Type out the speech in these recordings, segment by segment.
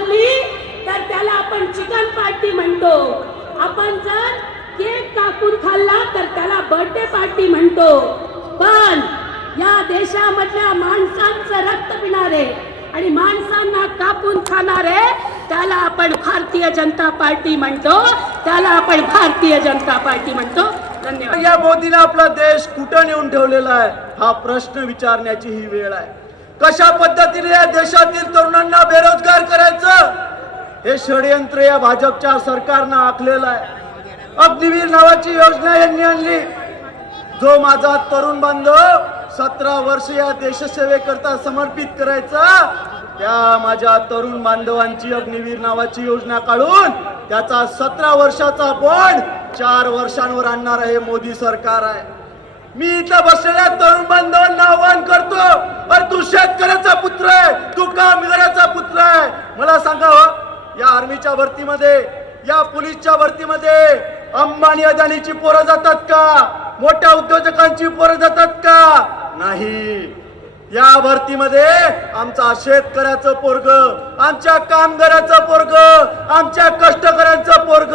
खाल्ली तर त्याला आपण चिकन पार्टी म्हणतो. आपण जर केक कापून खाल्ला तर त्याला बर्थडे पार्टी म्हणतो. पण या देशामधल्या माणसांचं रक्त पिणारे आणि माणसांना कापून खाणारे त्याला आपण भारतीय जनता पार्टी म्हणतो. त्याला आपण भारतीय जनता पार्टी म्हणतो. धन्यवाद. या मोदीने आपला देश कुठं नेऊन ठेवलेला आहे हा प्रश्न विचारण्याची ही वेळ आहे. कशा पद्धतीने या देशातील तरुणांना बेरोजगार करायचं हे षडयंत्र या भाजपच्या सरकारनं आखलेलं आहे. अग्निवीर नावाची योजना यांनी आणली. जो माझा तरुण बांधव 17 वर्ष या देशसेवेकरता समर्पित करायचा त्या माझ्या तरुण बांधवांची अग्निवीर नावाची योजना काढून त्याचा 17 वर्षाचा बॉन्ड 4 वर्षांवर आणणार हे मोदी सरकार आहे. मी इथं बसलेल्या तरुण बांधवांना आवाहन करतो, अरे तू शेतकऱ्याचा पुत्र आहे, तू कामगाराचा पुत्र आहे. मला सांगावं या आर्मीच्या भरतीमध्ये या पोलीसच्या भरतीमध्ये अंबानी अदानीची पोरं जातात का? मोठ्या उद्योजकांची पोरं जातात का? नाही. या भरतीमध्ये आमचा शेतकऱ्याचं पोरग, आमच्या कामगाराचं पोरग, आमच्या कष्टकऱ्यांचं पोरग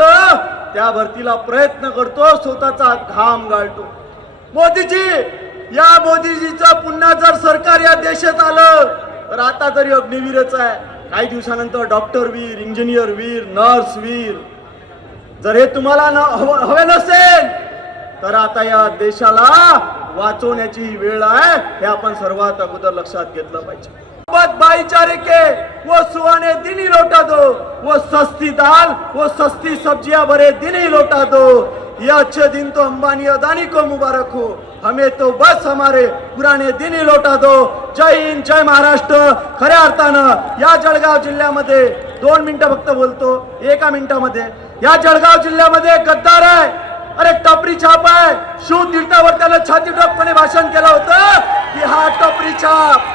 त्या भरतीला प्रयत्न करतो, स्वतःचा घाम गाळतो. मोदीजी, या मोदीजीचं पुन्हा जर सरकार या देशात आलं तर आता तरी अग्निवीरच आहे, काही दिवसानंतर डॉक्टर वीर, इंजिनियर वीर, नर्स वीर. जर हे तुम्हाला हवे नसेल तर आता या देशाला वाचवण्याची वेळ आहे हे आपण सर्वात अगोदर लक्षात घेतलं पाहिजे. भाईचारे के वो सुहाने दिन ही लौटा दो, वो सस्ती दाल वो सस्ती सब्जियां भरे दिन ही लौटा दो. ये अच्छे दिन तो अंबानी अदानी को मुबारक हो, हमें तो बस हमारे पुराने दिन ही लौटा दो. जय हिंद, जय महाराष्ट्र. खऱ्या अर्थानं या जळगाव जिल्ह्यामध्ये 2 मिनिटं फक्त बोलतो, 1 मिनिटामध्ये या जळगाव जिल्ह्यामध्ये गद्दार आहे, अरे टपरी छाप आहे. शिवतीर्थावर त्याला छाती ठोकपणे भाषण केलं होतं की हा टपरी छाप.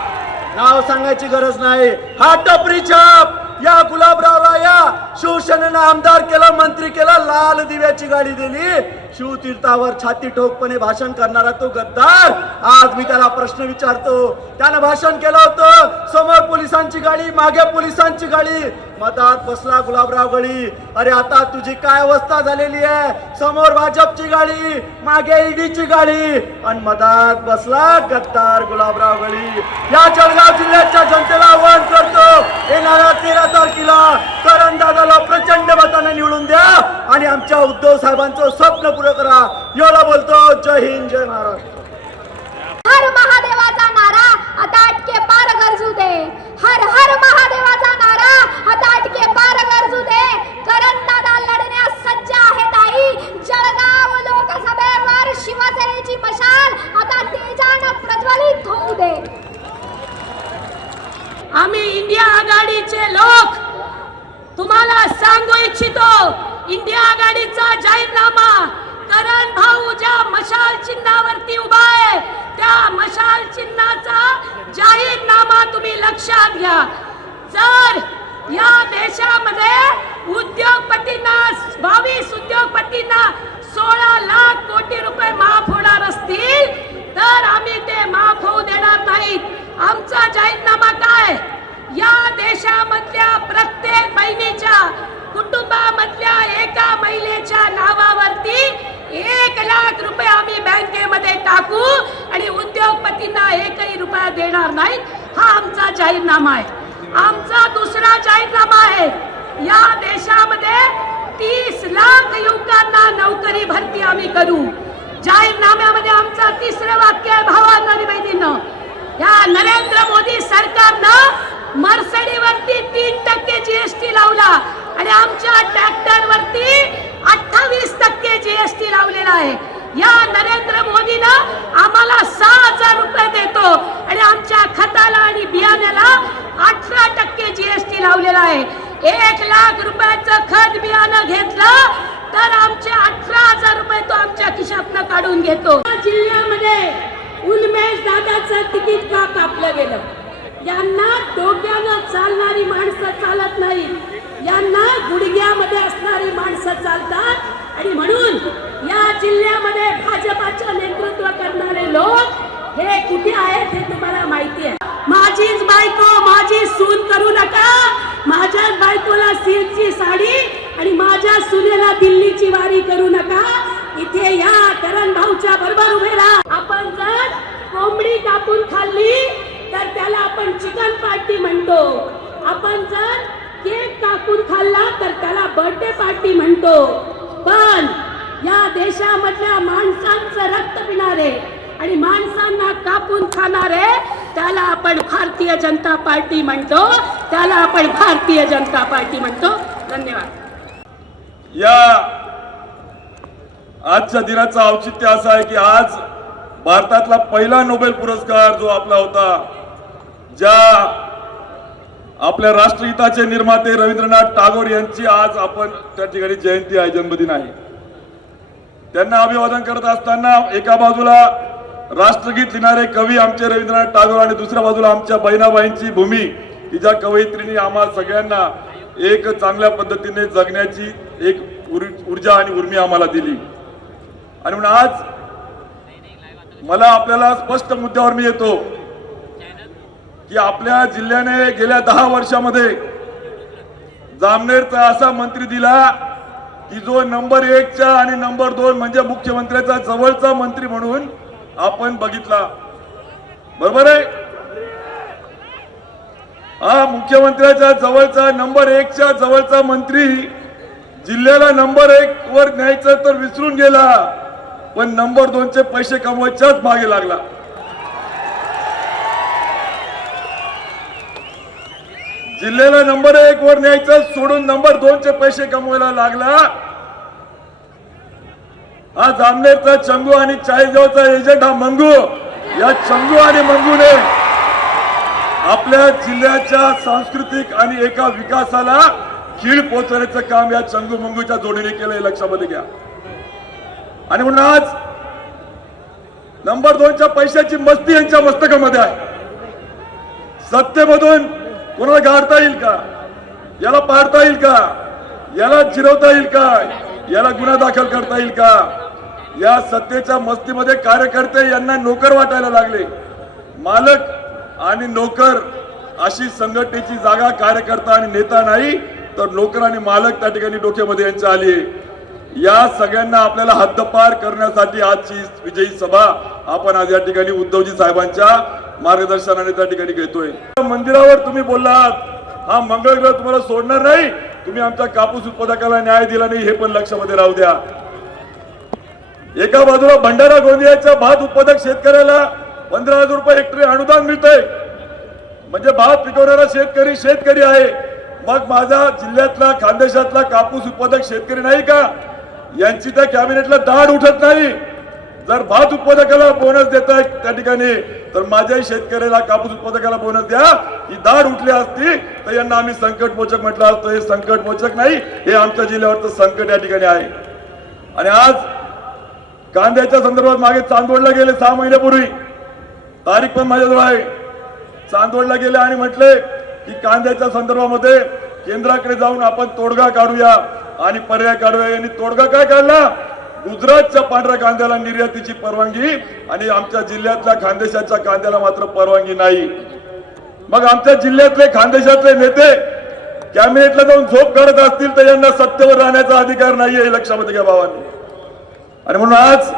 नाव सांगायची गरज नाही, हा टपरी छाप. या गुलाबरावला या शिवसेनेनं आमदार केलं, मंत्री केलं, लाल दिव्याची गाडी दिली. शिवतीर्थावर छाती ठोकपणे भाषण करणारा तो गद्दार. आज मी त्याला प्रश्न विचारतो, त्यानं भाषण केलं होतं, समोर पोलिसांची गाडी, मागे पोलिसांची गाडी, मधात बसला गुलाबराव गडी. अरे आता तुझी काय अवस्था झालेली आहे? समोर भाजपची गाडी, मागे ईडीची गाडी आणि मधात बसला गद्दार गुलाबराव गडी. या जळगाव जिल्ह्याच्या जनतेला आवाहन करतो, येणाऱ्या 13 तारखेला करणदादाला प्रचंड मताने निवडून द्या आणि आमच्या उद्धव साहेबांचं स्वप्न पुरं करा. एवढं बोलतो. जय हिंद, जय महाराष्ट्र. हर महादेवाचा नारा आता अटके पार गरजू दे. हर हर महादेवाचा नारा आता अटके पार गरजू दे. करणदादा लढण्यास सज्ज आहेत आई. जळगाव लोकसभेवर शिवसेनेची मशाल आता तेजानं प्रज्वलित होऊ दे. आम्ही इंडिया आघाडीचे लोक तुम्हाला सांगू इच्छितो, इंडिया आघाडीचा जाहीरनामा करण भाऊ ज्या मशाल चिन्हावरती उभा आहे त्या मशाल चिन्हाचा जाहीरनामा तुम्ही लक्षात घ्या. जर या देशामध्ये उद्योगपतींना 22 उद्योगपतींना 16 लाख कोटी रुपये माफ होणार असतील तर आम्ही ते माफ होऊ देणार नाहीत. आमचा जाहीरनामा काय? या देशामधल्या प्रत्येक बहिणीच्या कुटुंबामधल्या एका महिलेच्या नावावरती 1 लाख रुपये आम्ही बँकेमध्ये टाकू आणि उद्योगपतींना 1ही रुपया देणार नाहीत. हा आमचा जाहीरनामा आहे. आमचा दुसरा जाहीरनामा आहे, या देशामध्ये 30 लाख युवकांना नोकरी भरती आम्ही करू. जाहीरनाम्यामध्ये आमचं 3रं वाक्य आहे, भावांनो आणि बहिणींनो, या नरेंद्र मोदी सरकारनं मर्सडीवरती 3% जीएसटी लावला आणि आमच्या ट्रॅक्टरवरती 28% जीएसटी लावलेला आहे. या नरेंद्र मोदीनं आम्हाला 6,000 रुपये देतो आणि आमच्या खताला आणि बियाण्याला 18% जीएसटी लावलेला आहे. 1 लाख रुपयाचं खत बियाणं घेतलं तर आमचे 18,000 रुपये तो आमच्या खिशातनं काढून घेतो. जिल्ह्यामध्ये उन्मेष दादाचं तिकीट का कापलं गेलं? यांना डोक्यानं चालणारी माणसं चालत नाही, यांना गुडघ्यामध्ये असणारी माणसं चालतात आणि म्हणून या जिल्ह्यामध्ये भाजपाचं नेतृत्व करणारे लोक हे कुठे आहेत हे तुम्हाला माहिती आहे. माझीच बायको माझी सून करू नका, माझ्याच बायकोला सिल्कची साडी आणि माझ्या सुनेला दिल्लीची वारी करू नका. इथे या, करण भाऊच्या बरोबर उभे राहा. आपण जर कोंबडी कापून खाल्ली तर त्याला आपण चिकन पार्टी म्हणतो. आपण जर केक कापून खाल्ला तर त्याला बर्थडे पार्टी म्हणतो. पण या देशामधल्या माणसांचं रक्त पिणारे आणि माणसांना कापून खाणारे त्याला आपण भारतीय जनता पार्टी म्हणतो. त्याला आपण भारतीय जनता पार्टी म्हणतो. धन्यवाद. या आजच्या दिनाचं औचित्य असं आहे की आज भारतातला पहिला नोबेल पुरस्कार जो आपला होता, ज्या आपल्या राष्ट्रहिताचे निर्माते रवींद्रनाथ टागोर यांची आज आपण त्या ठिकाणी जयंती आहे, जन्मदिन आहे. त्यांना अभिवादन करत असताना एका बाजूला राष्ट्रगीत लिहिणारे कवी आमचे रवींद्रनाथ टागोर आणि दुसऱ्या बाजूला आमच्या बहिणाबाईंची भूमी, की ज्या कवयित्रींनी आम्हा सगळ्यांना एक चांगल्या पद्धतीने जगण्याची एक ऊर्जा आणि उर्मी आम्हाला दिली. आणि म्हणून आज मला आपल्याला स्पष्ट मुद्द्यावर मी येतो की आपल्या जिल्ह्याने गेल्या 10 वर्षामध्ये जामनेरचा असा मंत्री दिला की जो नंबर 1 च्या आणि नंबर 2 म्हणजे मुख्यमंत्र्याचा जवळचा मंत्री म्हणून आपण बघितला. बरोबर आहे. हा मुख्यमंत्र्याच्या जवळचा नंबर 1 च्या जवळचा मंत्री जिल्ह्याला नंबर 1 वर न्यायचं तर विसरून गेला, पण नंबर 2 चे पैसे कमवायच्याच मागे लागला. जिल्ह्याला नंबर 1 वर न्यायचं सोडून नंबर 2 चे पैसे कमवायला लागला. हा जामनेरचा चंगू आणि चाळीसगावचा एजंट हा मंगू, या चंगू आणि मंगूने आपल्या जिल्ह्याच्या सांस्कृतिक आणि एका विकासाला खीळ पोहोचवण्याचं काम या चंगू मंगूच्या जोडीने केलं, हे लक्षामध्ये घ्या. आणि म्हणून आज नंबर 2 च्या पैशाची मस्ती यांच्या मस्तकामध्ये आहे. सत्तेमधून कोणाला गाडता येईल का, याला पाडता येईल का, याला जिरवता येईल का, याला गुन्हा दाखल करता येईल का. या सत्तेच्या मस्तीमध्ये कार्यकर्ते यांना नोकर वाटायला लागले. मालक आणि नोकर अशी संघटनेची जागा कार्यकर्ता आणि नेता नाही, तर नोकर आणि मालक त्या ठिकाणी डोक्यामध्ये यांची आली. या सगळ्यांना आपल्याला हद्दपार करण्यासाठी आजची विजयी सभा आपण आज या ठिकाणी उद्धवजी साहेबांच्या मार्गदर्शनाने त्या ठिकाणी घेतोय. मंदिरावर तुम्ही बोललात, हा मंगळ ग्रह तुम्हाला सोडणार नाही, तुम्ही आमच्या कापूस उत्पादकाला न्याय दिला नाही, हे पण लक्षामध्ये राहू द्या. एका बाजूला भंडारा गोंदियाच्या भात उत्पादक शेतकऱ्याला 15,000 रुपये हेक्टरी अनुदान मिळतंय, म्हणजे भात पिकवणारा शेतकरी शेतकरी आहे. मग माझ्या जिल्ह्यातला खानदेशातला कापूस उत्पादक शेतकरी नाही का, यांची त्या कॅबिनेटला दाढ उठत नाही. जर भात उत्पादकाला बोनस देत आहे त्या ठिकाणी, तर माझ्याही शेतकऱ्याला कापूस उत्पादकाला बोनस द्या. ही दाढ उठली असती तर यांना आम्ही संकटमोचक म्हटलं असतं. हे संकटमोचक नाही, हे आमच्या जिल्ह्यावरचं संकट या ठिकाणी आहे. आणि आज कांद्याच्या संदर्भात मागे चांदवडला गेले 6 महिन्यापूर्वी, तारीख पण माझ्याजवळ आहे. चांदवडला गेले आणि म्हटले की कांद्याच्या संदर्भामध्ये केंद्राकडे जाऊन आपण तोडगा काढूया आणि पर्याय काढूया. यांनी तोडगा काय काढला, गुजरातच्या पांढऱ्या कांद्याला निर्यातीची परवानगी आणि आमच्या जिल्ह्यातल्या खानदेशाच्या कांद्याला मात्र परवानगी नाही. मग आमच्या जिल्ह्यातले खानदेशातले नेते कॅबिनेटला जाऊन झोप काढत असतील तर यांना सत्तेवर राहण्याचा अधिकार नाहीये, हे लक्षामध्ये घ्या भावांनी. आणि म्हणून आज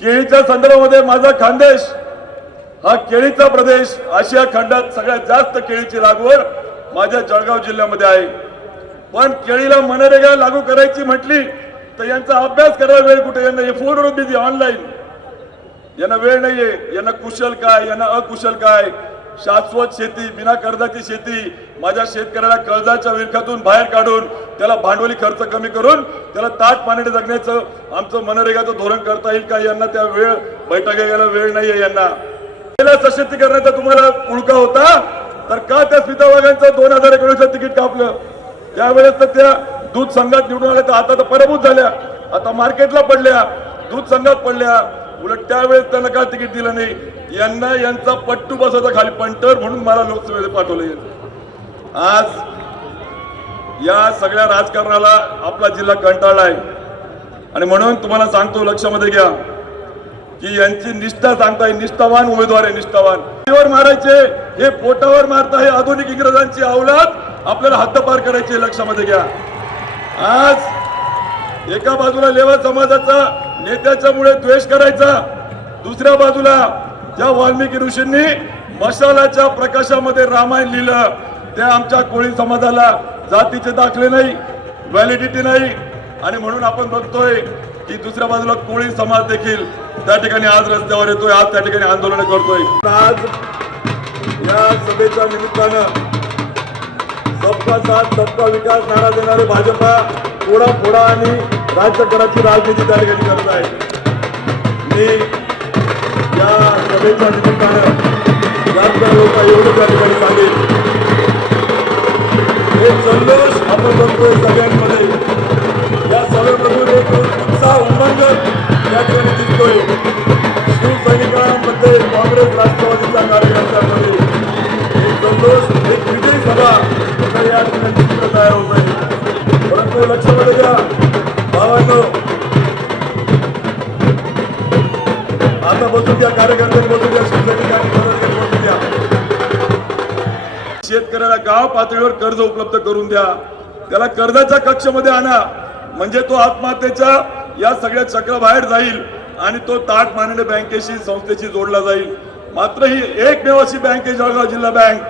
केळीच्या संदर्भामध्ये माझा खानदेश हा केळीचा प्रदेश, आशिया खंडात सगळ्यात जास्त केळीची लागवड माझ्या जळगाव जिल्ह्यामध्ये आहे. पण केळीला मनरेगा लागू करायची म्हटली तर यांचा अभ्यास करायला वेळ कुठे, यांना हे फोनवर बिझी ऑनलाईन, यांना वेळ नाहीये. यांना कुशल काय, यांना अकुशल काय. शाश्वत शेती, बिना कर्जाची शेती, माझ्या शेतकऱ्याला कर्जाच्या विळख्यातून बाहेर काढून त्याला भांडवली खर्च कमी करून त्याला ताट पाण्याने जगण्याचं आमचं मनरेगाचं धोरण करता येईल का, यांना त्या वेळ बैठका घ्यायला वेळ नाहीये. यांना सशक्तीकरणाचा तुम्हाला पुळका होता तर का त्या स्मिता वाघांचं 2019ला तिकीट कापलं. त्यावेळेस तर त्या दूध संघात निवडून आल्या, तर आता तर पराभूत झाल्या, आता मार्केटला पडल्या, दूध संघात पडल्या. उलट त्यावेळेस त्यांना का तिकीट दिलं नाही. यांना यांचा पट्टू बसायचा खाली पंटर म्हणून मला लोकसभेत पाठवलं. आज या सगळ्या राजकारणाला आपला जिल्हा कंटाळला आहे. आणि म्हणून तुम्हाला सांगतो, लक्षामध्ये घ्या की यांची निष्ठा सांगताय, निष्ठावान उमेदवार आहे, निष्ठावान. मारायचे हे पोटावर मारता, हे आधुनिक इंग्रजांची अवलाद आपल्याला हद्दपार करायचे लक्षामध्ये घ्या. आज एका बाजूला लेवा समाजाचा नेत्याच्या मुळे द्वेष करायचा, दुसऱ्या बाजूला ज्या वाल्मिकी ऋषींनी मशालाच्या प्रकाशामध्ये रामायण लिहिलं त्या आमच्या कोळी समाजाला जातीचे दाखले नाही, व्हॅलिडिटी नाही, आणि म्हणून आपण बघतोय की दुसऱ्या बाजूला कोळी समाज देखील त्या ठिकाणी आज रस्त्यावर येतोय, आज त्या ठिकाणी आंदोलन करतोय. आज या सभेच्या निमित्तानं सबका साथ सबका विकास नारा देणारे भाजपा फोडा आणि राज्यकराची राजनीती त्या ठिकाणी करत आहे. मी या सभेच्या निमित्तानं जास्त लोक एवढं त्या ठिकाणी सांगेल, हे जल्लोष आपण बघतोय सगळ्यांमध्ये. या सभेमधून एक उत्साह उमंग त्या ठिकाणी दिसतोय. शिवसैनिकांमध्ये, काँग्रेस राष्ट्रवादीच्या कार्यकर्त्यांमध्ये एक जल्लोष, एक विजयी सभा या ठिकाणी चित्र तयार होत आहे. परंतु लक्षामध्ये घ्या भावांनो, आता बसून द्या, कार्यकर्त्यांनी बसून द्या, शिवसैनिकांनी बसून द्या. शेतकऱ्याला गाव पातळीवर कर्ज उपलब्ध करून द्या, त्याला कर्जाच्या कक्षामध्ये आणा, म्हणजे तो आत्महत्येच्या या सगळ्या चक्राबाहेर जाईल आणि तो ताट माननीय बँकेशी संस्थेशी जोडला जाईल. मात्र ही एकमेव अशी बँक आहे जळगाव जिल्हा बँक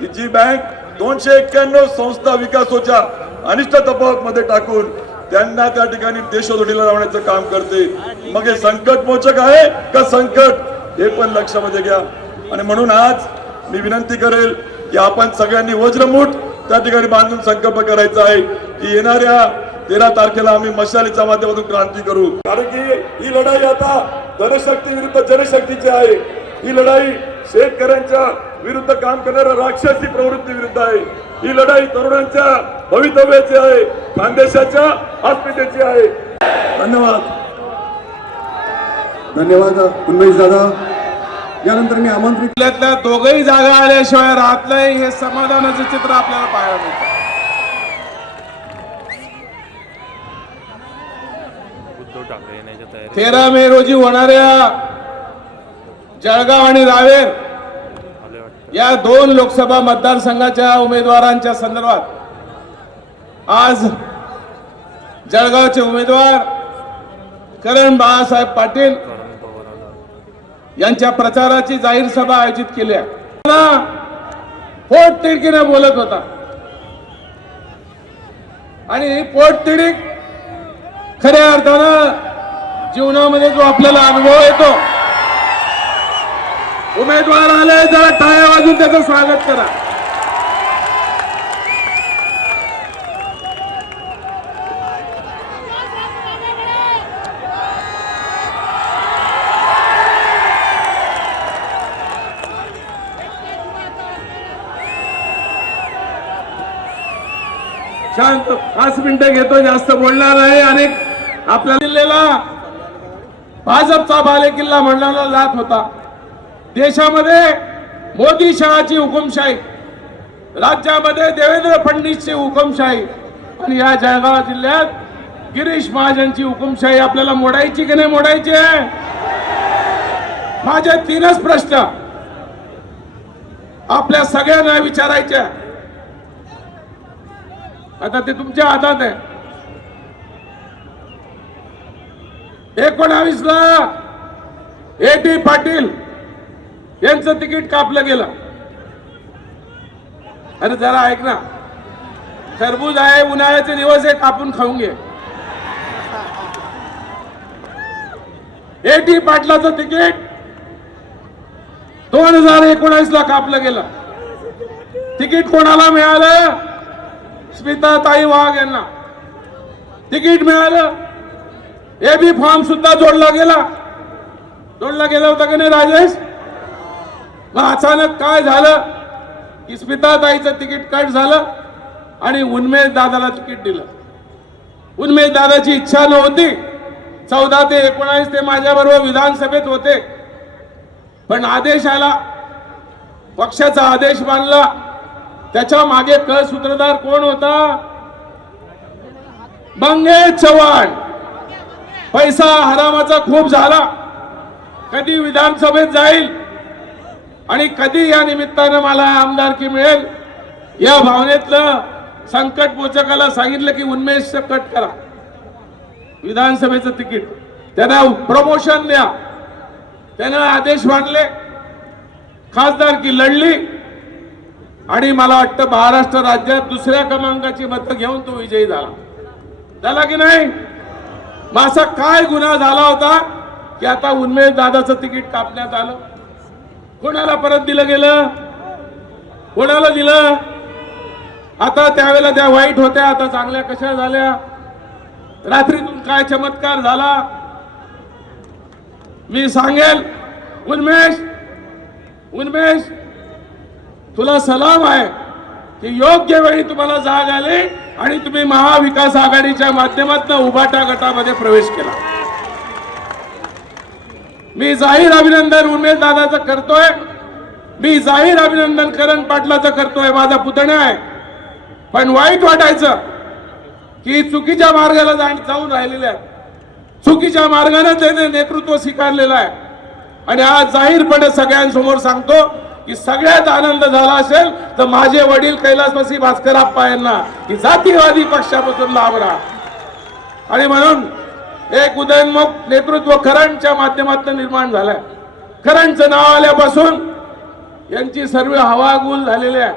की जी बँक 291 संस्था विकासोच्या अनिष्ट तफावतमध्ये टाकून त्यांना त्या ठिकाणी देशोधडीला लावण्याचं काम करते. मग हे संकट मोचक आहे का संकट, हे पण लक्षामध्ये घ्या. आणि म्हणून आज मी विनंती करेल की आपण सगळ्यांनी वज्रमूठ त्या ठिकाणी बांधून संकल्प करायचा आहे की येणाऱ्या 13 तारखेला आम्ही मशालीच्या माध्यमातून क्रांती करू. कारण की ही लढाई आता धनशक्ती विरुद्ध जनशक्तीची आहे. ही लढाई शेतकऱ्यांच्या विरुद्ध काम करणाऱ्या राक्षसी प्रवृत्ती विरुद्ध आहे. ही लढाई तरुणांच्या भवितव्याची आहे, खानदेशाच्या अस्मितेची आहे. धन्यवाद. धन्यवाद उन्मेष दादा. यानंतर मी आमंत्रित जिल्ह्यातल्या दोघही जागा आल्याशिवाय राहत नाही, हे समाधानाचं चित्र आपल्याला पाहायला मिळतं. 13 मे रोजी होणाऱ्या जळगाव आणि रावेर या 2 लोकसभा मतदारसंघाच्या उमेदवारांच्या संदर्भात आज जळगावचे उमेदवार करण बाळासाहेब पाटील यांच्या प्रचाराची जाहीर सभा आयोजित केली आहे. पोटतिडकीने बोलत होता आणि पोटतिडीक खऱ्या अर्थानं जीवनामध्ये जो आपल्याला अनुभव येतो. उमेदवार आले, जरा टाळ्या वाजून त्याचं स्वागत करा. शांत 5 मिनिटं घेतो, जास्त बोलणार नाही. अनेक आपल्या जिल्ह्याला भाजपचा बालेकिल्ला म्हणला जात होता. देशामध्ये मोदी शहाची हुकुमशाही, राज्यामध्ये देवेंद्र फडणवीसची हुकुमशाही आणि या जळगाव जिल्ह्यात गिरीश महाजनची हुकुमशाही आपल्याला मोडायची की नाही मोडायची आहे? माझे 3च प्रश्न आपल्या सगळ्यांना विचारायचे. आता ते तुमच्या हातात आहे. 19 ला A.T. पाटील यांचं तिकीट कापलं गेलं. अरे जरा ऐक ना, टरबूज आहे, उन्हाळ्याचे दिवस आहे, कापून खाऊन घे. A.T. पाटलाचं तिकीट 2019 ला कापलं गेलं. तिकीट कोणाला मिळालं? स्मिताताई वाघ यांना तिकीट मिळालं. AB फॉर्म सुद्धा जोडला गेला होता की नाही राजेश? मग अचानक काय झालं की स्मिताताईचं तिकीट कट झालं आणि उन्मेष दादाला तिकीट दिलं. उन्मेष दादाची इच्छा नव्हती. 14 ते 19 ते माझ्याबरोबर विधानसभेत होते, पण आदेश आला, पक्षाचा आदेश मानला. त्याच्या मागे सूत्रधार कोण होता? मंगेश चव्हाण. पैसा हरामाचा खूप झाला. कधी विधानसभेत जाईल आणि कधी या निमित्तानं मला आमदारकी मिळेल या भावनेतलं संकट पोचकाला सांगितलं की उन्मेषचं कट करा, विधानसभेचं तिकीट त्यांना प्रमोशन द्या. त्यानं आदेश मानले, खासदारकी लढली आणि मला वाटतं महाराष्ट्र राज्यात दुसऱ्या क्रमांकाची मतं घेऊन तो विजयी झाला की नाही? मग असा काय गुन्हा झाला होता की आता उन्मेष दादाचं तिकीट कापण्यात आलं? कोणाला परत दिलं गेलं? कोणाला दिलं? आता त्यावेळेला त्या वाईट होत्या, आता चांगल्या कशा झाल्या? रात्रीतून काय चमत्कार झाला? मी सांगेल, उन्मेष तुला सलाम आहे की योग्य वेळी तुम्हाला जाग आली आणि तुम्ही महाविकास आघाडीच्या माध्यमातून उभाटा गटामध्ये प्रवेश केला. मी जाहीर अभिनंदन उन्मेष दादाचं करतोय. मी जाहीर अभिनंदन करण पाटलाचं करतोय, माझा पुतण्या आहे. पण वाईट वाटायचं की चुकीच्या मार्गाला जाऊन राहिलेले आहेत. चुकीच्या मार्गाने त्याने नेतृत्व स्वीकारलेलं आहे. आणि आज जाहीरपणे सगळ्यांसमोर सांगतो की सगळ्यात आनंद झाला असेल तर माझे वडील कैलासवासी भास्करप्पा यांना की जातीवादी पक्षापासून लांब राहा. आणि म्हणून एक उदयोन्मुख नेतृत्व करणच्या माध्यमातून निर्माण झालंय. करणचं नाव आल्यापासून यांची सर्व हवागुल झालेली आहे.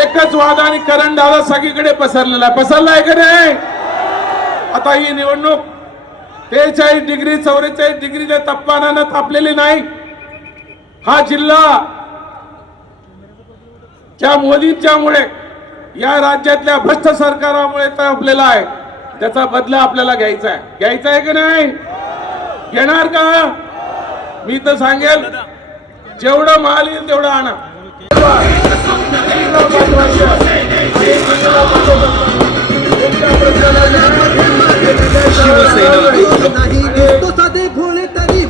एकच वाद आणि करण दादा सगळीकडे पसरलेला आहे का नाही? आता ही निवडणूक 43 डिग्री 44 डिग्रीच्या तापमानानं तापलेली नाही. हा जिल्हा ज्या मोदींच्यामुळे या राज्यातल्या भ्रष्ट सरकारामुळे तापलेला आहे, त्याचा बदला आपल्याला घ्यायचा आहे की नाही? घेणार का? मी तर सांगेल, जेवढं माल येईल तेवढं आणा. तो साधे भोळे तरी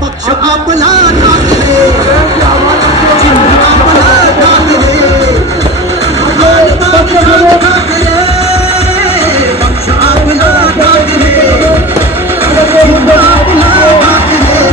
पक्ष आपला ठाकरे, चिन्ह आपला ठाकरे, पक्ष आपला ठाकरे, चिन्ह आपला ठाकरे.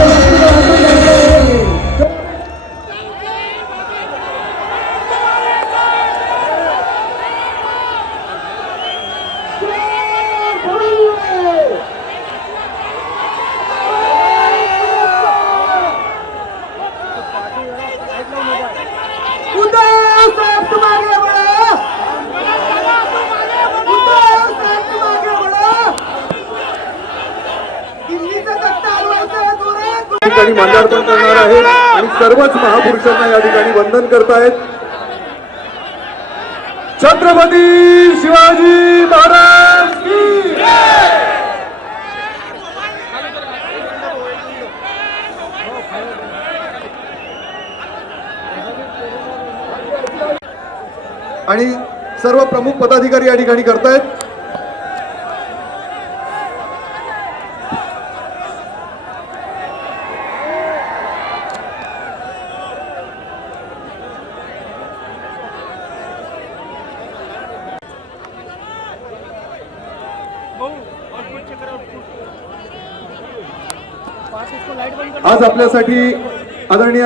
ठिकाणी माल्यार्पण करणार आहे आणि सर्वच महापुरुषांना या ठिकाणी वंदन करतायत. छत्रपती शिवाजी महाराज की जय. आणि सर्व प्रमुख पदाधिकारी या ठिकाणी करतायत. आज आपल्यासाठी आदरणीय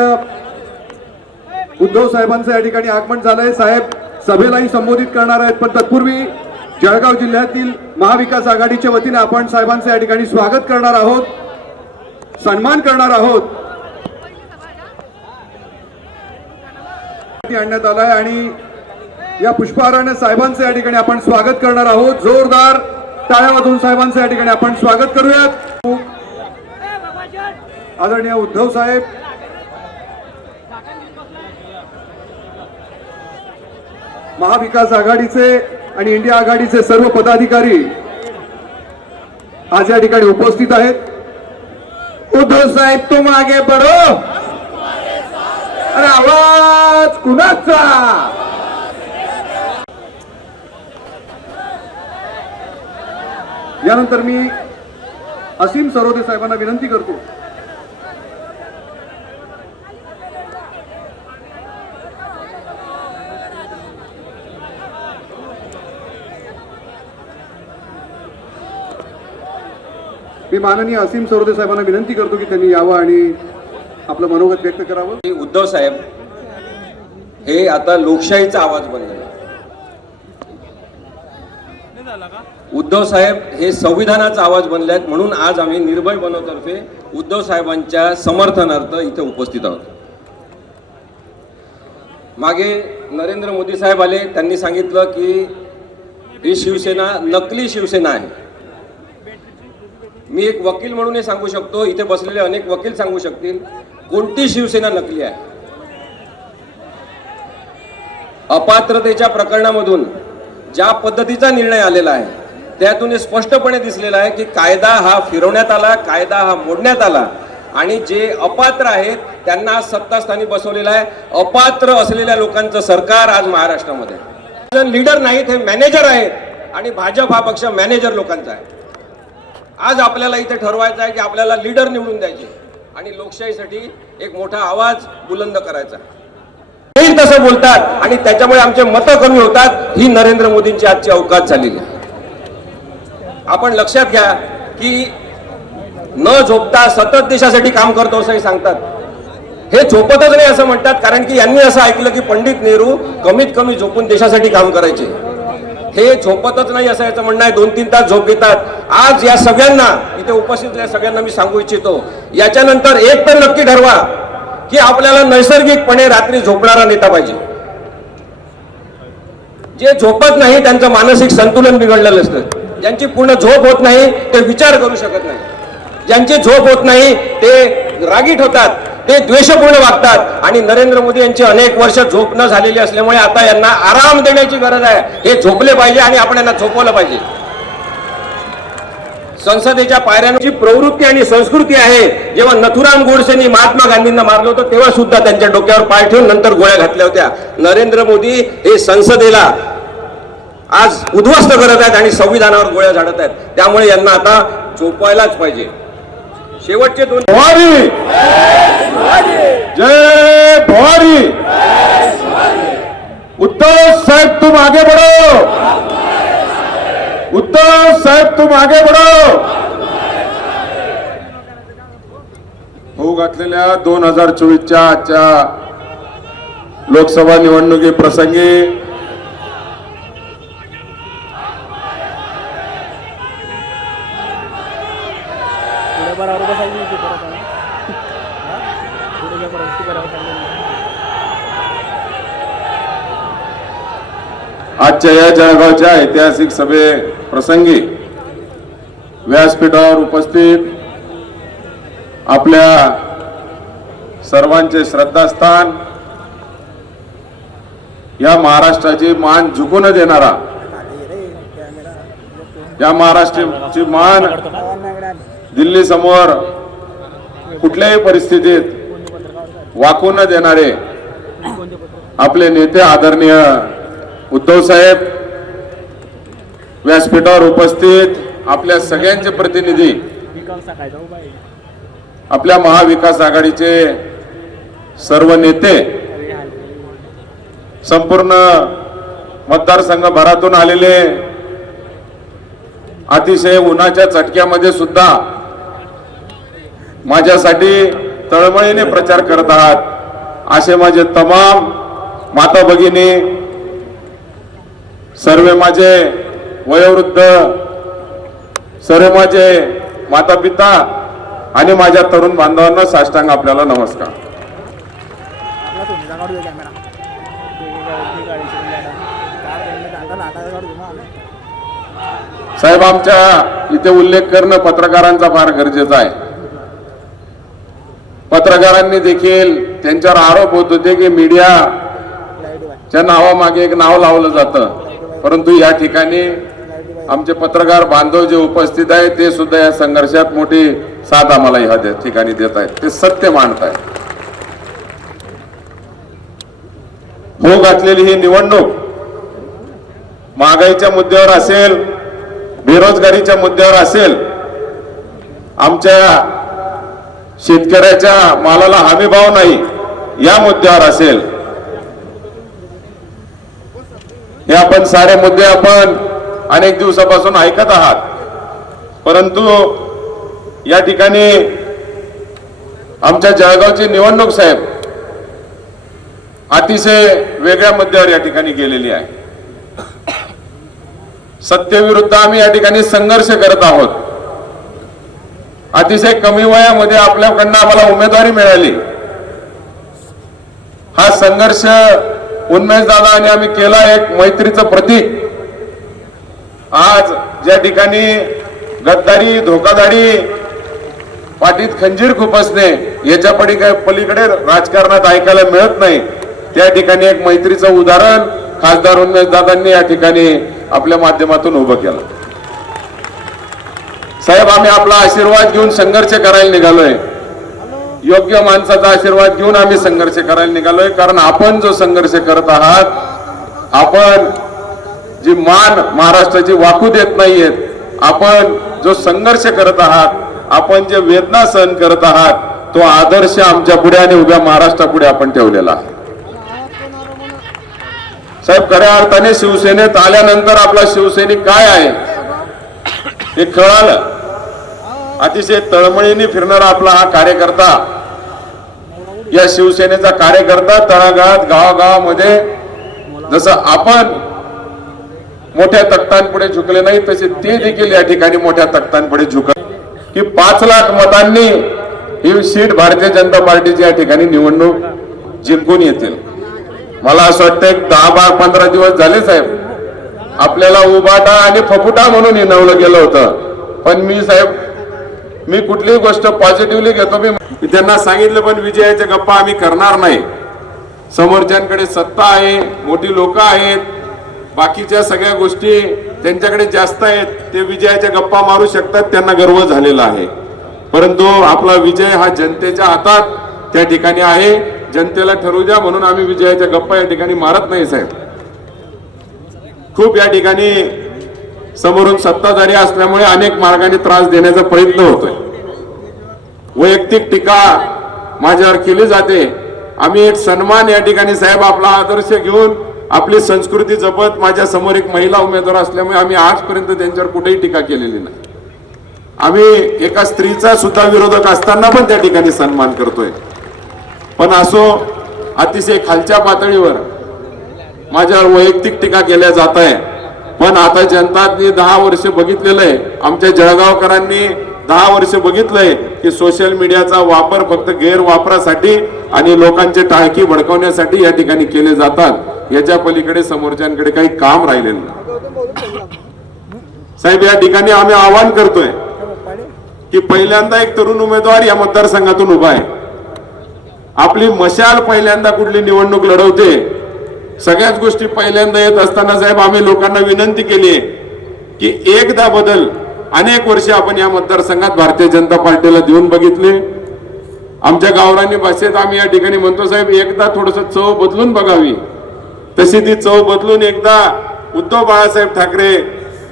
उद्धव साहेबांचं या ठिकाणी आगमन झालंय. साहेब सभेलाही संबोधित करणार आहेत, पण तत्पूर्वी जळगाव जिल्ह्यातील महाविकास आघाडीच्या वतीने आपण साहेबांचं या ठिकाणी स्वागत करणार आहोत, सन्मान करणार आहोत. आणण्यात आलाय आणि या पुष्पहाराने साहेबांचं या ठिकाणी आपण स्वागत करणार आहोत. जोरदार टाळ्या वाजवून साहेबांचं या ठिकाणी आपण स्वागत करूयात. आदरणीय उद्धव साहेब, महाविकास आघाडीचे आणि इंडिया आघाडीचे सर्व पदाधिकारी आज या ठिकाणी उपस्थित आहेत. उद्धव साहेब तुम आगे बढ़ो. अरे आवाज कुणाचा? यानंतर मी असीम सरोदे साहेबांना विनंती करतो मी माननीय असीम सरोदे साहेबांना विनंती करतो की त्यांनी यावं आणि आपलं मनोगत व्यक्त करावं. उद्धव साहेब हे आता लोकशाहीचा आवाज बनलेला. उद्धव साहेब हे संविधानाचा आवाज बनले आहेत, म्हणून आज आम्ही निर्भय बनवतर्फे उद्धव साहेबांच्या समर्थनार्थ इथे उपस्थित आहोत. मागे नरेंद्र मोदी साहेब आले, त्यांनी सांगितलं की ही शिवसेना नकली शिवसेना आहे. मी एक वकील म्हणून हे सांगू शकतो, इथे बसलेले अनेक वकील सांगू शकतील, कोणती शिवसेना नकली आहे. अपात्रतेच्या प्रकरणामधून ज्या पद्धतीचा निर्णय आलेला आहे त्यातून हे स्पष्टपणे दिसलेलं आहे की कायदा हा फिरवण्यात आला, कायदा हा मोडण्यात आला आणि जे अपात्र आहेत त्यांना सत्तास्थानी बसवलेलं आहे. अपात्र असलेल्या लोकांचं सरकार आज महाराष्ट्रामध्ये. लीडर नाहीत, हे मॅनेजर आहेत आणि भाजप हा पक्ष मॅनेजर लोकांचा आहे. आज आपल्याला इथे ठरवायचं आहे की आपल्याला लीडर निवडून द्यायचे आणि लोकशाहीसाठी एक मोठा आवाज बुलंद करायचा. ते तसं बोलतात आणि त्याच्यामुळे आमचे मतं कमी होतात. ही नरेंद्र मोदींची आजची अवकाश झालेली आहे. आपण लक्षात घ्या की न झोपता सतत देशासाठी काम करतो असंही सांगतात. हे झोपतच नाही असं म्हणतात, कारण की यांनी असं ऐकलं की पंडित नेहरू कमीत कमी झोपून देशासाठी काम करायचे. हे झोपतच नाही असं याचं म्हणणं आहे. 2-3 तास झोप घेतात. आज या सगळ्यांना इथे उपस्थित सगळ्यांना मी सांगू इच्छितो, याच्यानंतर एक तर नक्की ठरवा की आपल्याला नैसर्गिकपणे रात्री झोपणारा नेता पाहिजे. जे झोपत नाही त्यांचं मानसिक संतुलन बिघडलेलं असतं. ज्यांची पूर्ण झोप होत नाही ते विचार करू शकत नाही. ज्यांची झोप होत नाही ते रागीट होतात, ते द्वेषपूर्ण वागतात. आणि नरेंद्र मोदी यांची अनेक वर्ष झोप न झालेली असल्यामुळे आता यांना आराम देण्याची गरज आहे. हे झोपले पाहिजे आणि आपण यांना झोपवलं पाहिजे. संसदेच्या पायऱ्यांची प्रवृत्ती आणि संस्कृती आहे. जेव्हा नथुराम गोडसेंनी महात्मा गांधींना मारलं होतं तेव्हा सुद्धा त्यांच्या डोक्यावर पाय ठेवून नंतर गोळ्या घातल्या होत्या. नरेंद्र मोदी हे संसदेला आज उद्ध्वस्त करत आहेत आणि संविधानावर गोळ्या झाडत आहेत. त्यामुळे यांना आता झोपायलाच पाहिजे. शेवटचे 2 भवारी जय भवारी. उद्धव साहेब तुम आगे बढ़ो, उद्धव साहेब तुम आगे बढ़ो. होऊ घातलेल्या 2024च्या आजच्या लोकसभा निवडणुकी प्रसंगी आजच्या या जळगावच्या ऐतिहासिक सभे प्रसंगी व्यासपीठावर उपस्थित आपल्या सर्वांचे श्रद्धास्थान, या महाराष्ट्राची मान झुकू न देणारा, या महाराष्ट्राची मान दिल्ली समोर कुठल्याही परिस्थितीत वाकू न देणारे आपले नेते आदरणीय उद्धव साहेब, व्यासपीठावर उपस्थित आपल्या सगळ्यांचे प्रतिनिधी, आपल्या महाविकास आघाडीचे सर्व नेते, संपूर्ण मतदारसंघ भरातून आलेले, अतिशय उन्हाच्या चटक्यामध्ये सुद्धा माझ्यासाठी तळमळीने प्रचार करत आहात असे माझे तमाम माता भगिनी, सर्व माझे वयोवृद्ध, सर्व माझे माता पिता आणि माझ्या तरुण बांधवांना साष्टांग आपल्याला नमस्कार. साहेब, आमच्या इथे उल्लेख करणं पत्रकारांचा फार गरजेचं आहे. पत्रकारांनी देखील त्यांच्यावर आरोप होत होते की मीडियाच्या नावामागे एक नाव लावलं जातं, परंतु या ठिकाणी आमचे पत्रकार बांधव जे उपस्थित आहेत ते सुद्धा या संघर्षात मोठी साथ आम्हाला ह्या ठिकाणी देत आहेत. ते सत्य मांडत आहेत. हो घातलेली ही निवडणूक महागाईच्या मुद्द्यावर असेल, बेरोजगारीच्या मुद्द्यावर असेल, आमच्या शेतकऱ्याच्या मालाला हमी भाव नाही या मुद्द्यावर असेल, हे आपण सारे मुद्दे आपण अनेक दिवसापासून ऐकत आहात. परंतु या ठिकाणी आमच्या जळगावची निवडणूक साहेब अतिशय वेगळ्या मुद्द्यावर या ठिकाणी गेलेली आहे. सत्तेविरुद्ध आम्ही या ठिकाणी संघर्ष करत आहोत. अतिशय कमी वयामध्ये आपल्याकडनं आम्हाला उमेदवारी मिळाली. हा संघर्ष उन्मेष दादा आणि आम्ही केला, एक मैत्रीचं प्रतीक. आज ज्या ठिकाणी गद्दारी, धोकादारी, पाठीत खंजीर खुपसणे याच्या पलीकडे राजकारणात ऐकायला मिळत नाही, त्या ठिकाणी एक मैत्रीचं उदाहरण खासदार उन्मेष दादांनी या ठिकाणी आपल्या माध्यमातून उभं केलं. साहेब, आम्ही आपला आशीर्वाद घेऊन संघर्ष करायला निघालोय. योग्य माणसाचा आशीर्वाद घेऊन आम्ही संघर्ष करायला निघालोय. कारण आपण जो संघर्ष करत आहात, आपण जी मान महाराष्ट्राची वाकू देत नाहीयेत, आपण जो संघर्ष करत आहात, आपण जे वेदना सहन करत आहात, तो आदर्श आमच्या पुढे आणि उभ्या महाराष्ट्रापुढे आपण ठेवलेला आहे. साहेब, खऱ्या अर्थाने शिवसेनेत आल्यानंतर आपला शिवसैनिक काय आहे हे कळालं. अतिशय तळमळीने फिरणारा आपला हा कार्यकर्ता, या शिवसेनेचा कार्यकर्ता तळागाळात, गावागावामध्ये जसं आपण मोठ्या तख्तांपुढे झुकले नाही, तसे ते देखील या ठिकाणी मोठ्या तख्तांपुढे झुकत की 5 लाख मतांनी ही सीट भारतीय जनता पार्टीची या ठिकाणी निवडणूक जिंकून येतील. मला असं वाटतं एक 10-15 दिवस झाले साहेब, आपल्याला उबाटा आणि फफुटा म्हणून हिनवलं गेलं होतं. पण मी कुठलीही गोष्ट पॉझिटिव्हली घेतो. मी त्यांना सांगितलं, पण विजयाच्या गप्पा आम्ही करणार नाही. समोरच्यांकडे सत्ता आहे, मोठी लोक आहेत, बाकीच्या सगळ्या गोष्टी त्यांच्याकडे जास्त आहेत, ते विजयाच्या गप्पा मारू शकतात, त्यांना गर्व झालेला आहे. परंतु आपला विजय हा जनतेच्या हातात त्या ठिकाणी आहे. जनतेला ठरवू द्या म्हणून आम्ही विजयाच्या गप्पा या ठिकाणी मारत नाही साहेब. खूप या ठिकाणी समोरून सत्ताधारी असल्यामुळे अनेक मार्गाने त्रास देण्याचा प्रयत्न होतोय. वैयक्तिक टीका माझ्यावर केली जाते. आम्ही एक सन्मान या ठिकाणी साहेब, आपला आदर्श घेऊन आपली संस्कृती जपत, माझ्या समोर एक महिला उमेदवार असल्यामुळे आम्ही आजपर्यंत त्यांच्यावर कुठेही टीका केलेली नाही. आम्ही एका स्त्रीचा सुद्धा विरोधक असताना पण त्या ठिकाणी सन्मान करतोय. पण असो, अतिशय खालच्या पातळीवर माझ्यावर वैयक्तिक टीका केल्या जात आहे. पण आता जनतांनी 10 वर्ष बघितलेलं आहे, आमच्या जळगावकरांनी 10 वर्ष बघितलंय की सोशल मीडियाचा वापर फक्त गैरवापरासाठी आणि लोकांचे टाळकी भडकवण्यासाठी या ठिकाणी केले जातात. याच्या पलीकडे समोरच्यांकडे काही काम राहिलेलं नाही. साहेब, या ठिकाणी आम्ही आवाहन करतोय की पहिल्यांदा एक तरुण उमेदवार या मतदारसंघातून उभा आहे. आपली मशाल पहिल्यांदा कुठली निवडणूक लढवते, सगळ्याच गोष्टी पहिल्यांदा येत असताना साहेब, आम्ही लोकांना विनंती केली आहे की एकदा बदल. अनेक वर्षे आपण या मतदारसंघात भारतीय जनता पार्टीला देऊन बघितले. आमच्या गावरानी भाषेत आम्ही या ठिकाणी म्हणतो साहेब, एकदा थोडस चव बदलून बघावी. तशी ती चव बदलून एकदा उद्धव बाळासाहेब ठाकरे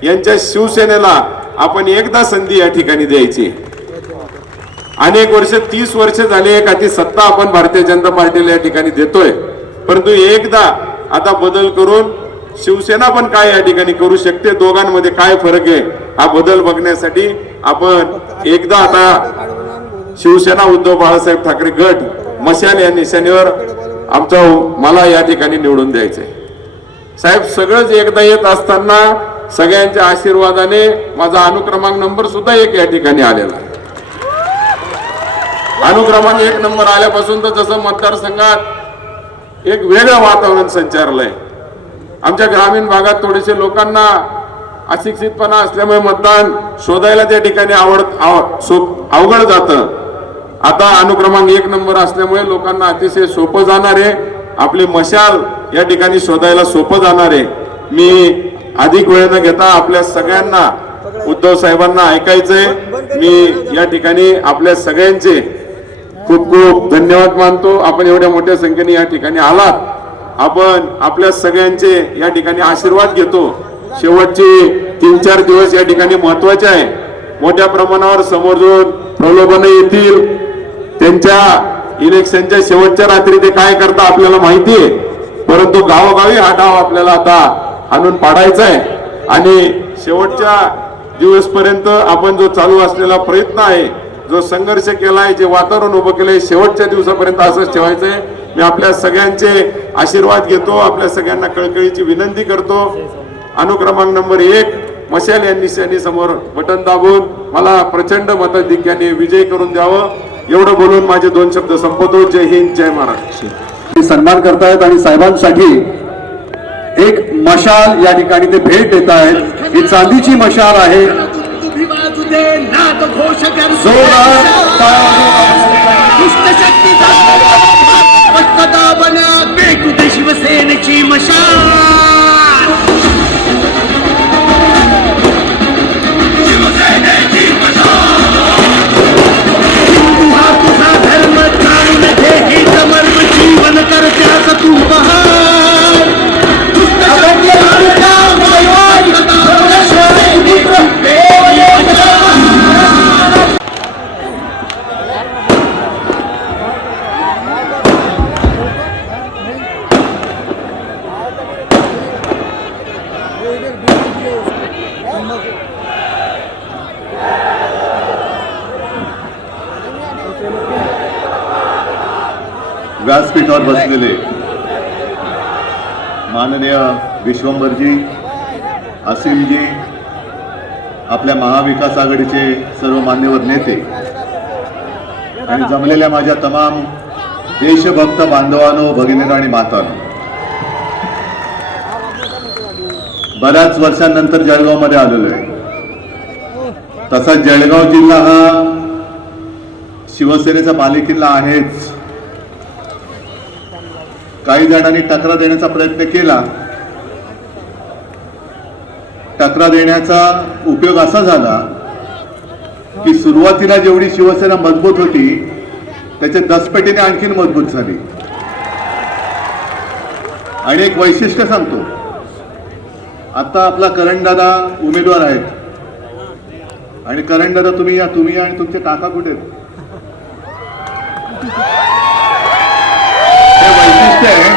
यांच्या शिवसेनेला आपण एकदा संधी या ठिकाणी द्यायची. अनेक वर्ष, 30 वर्ष झाले एक ती सत्ता आपण भारतीय जनता पार्टीला या ठिकाणी देतोय. परंतु एकदा आता बदल करून शिवसेना पण काय या ठिकाणी करू शकते, दोघांमध्ये काय फरक आहे हा बदल बघण्यासाठी आपण एकदा आता शिवसेना उद्धव बाळासाहेब ठाकरे गट मशाल या निशाणीवर मला या ठिकाणी निवडून द्यायचंय. साहेब, सगळंच एकदा येत असताना सगळ्यांच्या आशीर्वादाने माझा अनुक्रमांक नंबर सुद्धा 1 या ठिकाणी आलेला आहे. अनुक्रमांक 1 नंबर आल्यापासून तर जसं मतदारसंघात एक वेगळं वातावरण संचारलंय. आमच्या ग्रामीण भागात थोडेसे लोकांना अशिक्षितपणा असल्यामुळे मतदान शोधायला त्या ठिकाणी अवघड जातं. आता अनुक्रमांक 1 नंबर असल्यामुळे लोकांना अतिशय सोपं जाणार आहे. आपली मशाल या ठिकाणी शोधायला सोपं जाणार आहे. मी अधिक वेळ न घेता आपल्या सगळ्यांना, उद्धव साहेबांना ऐकायचंय. मी या ठिकाणी आपल्या सगळ्यांचे खूप खूप धन्यवाद मानतो. आपण एवढ्या मोठ्या संख्येने या ठिकाणी आलात. आपण आपल्या सगळ्यांचे या ठिकाणी आशीर्वाद घेतो. शेवटचे 3-4 दिवस या ठिकाणी महत्वाचे आहे. मोठ्या प्रमाणावर समोरून प्रलोभन येतील. त्यांच्या इलेक्शनच्या शेवटच्या रात्री ते काय करता आपल्याला माहिती आहे. परंतु गावोगावी हा डाव आपल्याला आता आणून पाडायचा आहे आणि शेवटच्या दिवसपर्यंत आपण जो चालू असलेला प्रयत्न आहे जो संघर्ष केलाय, जे वातावरण उभं केलंय, शेवटच्या दिवसापर्यंत असंच ठेवायचंय. मी आपल्या सगळ्यांचे आशीर्वाद घेतो, आपल्या सगळ्यांना कळकळीची विनंती करतो. अनुक्रमांक नंबर 1 मशाल यांनी समोर बटन दाबून मला प्रचंड मताधिक्याने विजयी करून द्यावं. एवढं बोलून माझे 2 शब्द संपवतो. जय हिंद, जय महाराष्ट्र. सन्मान करतायत आणि साहेबांसाठी एक मशाल या ठिकाणी ते भेट देत आहेत. ही चांदीची मशाल आहे. जोरदार शिवसेनेची मशाल. धर्म जाणून घे, हे समर्म जीवन कर त्यास तू बहार. व्यासपीठावर बसलेले माननीय विश्वंभरजी, असीमजी, आपल्या महाविकास आघाडीचे सर्व मान्यवर नेते आणि जमलेल्या माझ्या तमाम देशभक्त बांधवांनो, भगिनींनो आणि मातांनो, बऱ्याच वर्षांनंतर जळगावमध्ये आलेलो आहे. तसा जळगाव जिल्हा हा शिवसेनेचा बालेकिल्ला आहेच. काही जणांनी टकरा देण्याचा प्रयत्न केला. टकरा देण्याचा उपयोग असा झाला की सुरुवातीला जेवढी शिवसेना मजबूत होती त्याच्या 10 पटीने आणखीन मजबूत झाली. आणि एक वैशिष्ट्य सांगतो, आता आपला करणदादा उमेदवार आहेत आणि करणदादा तुम्ही आणि तुमचे काका कुठे आहेत? वैशिष्ट्य आहे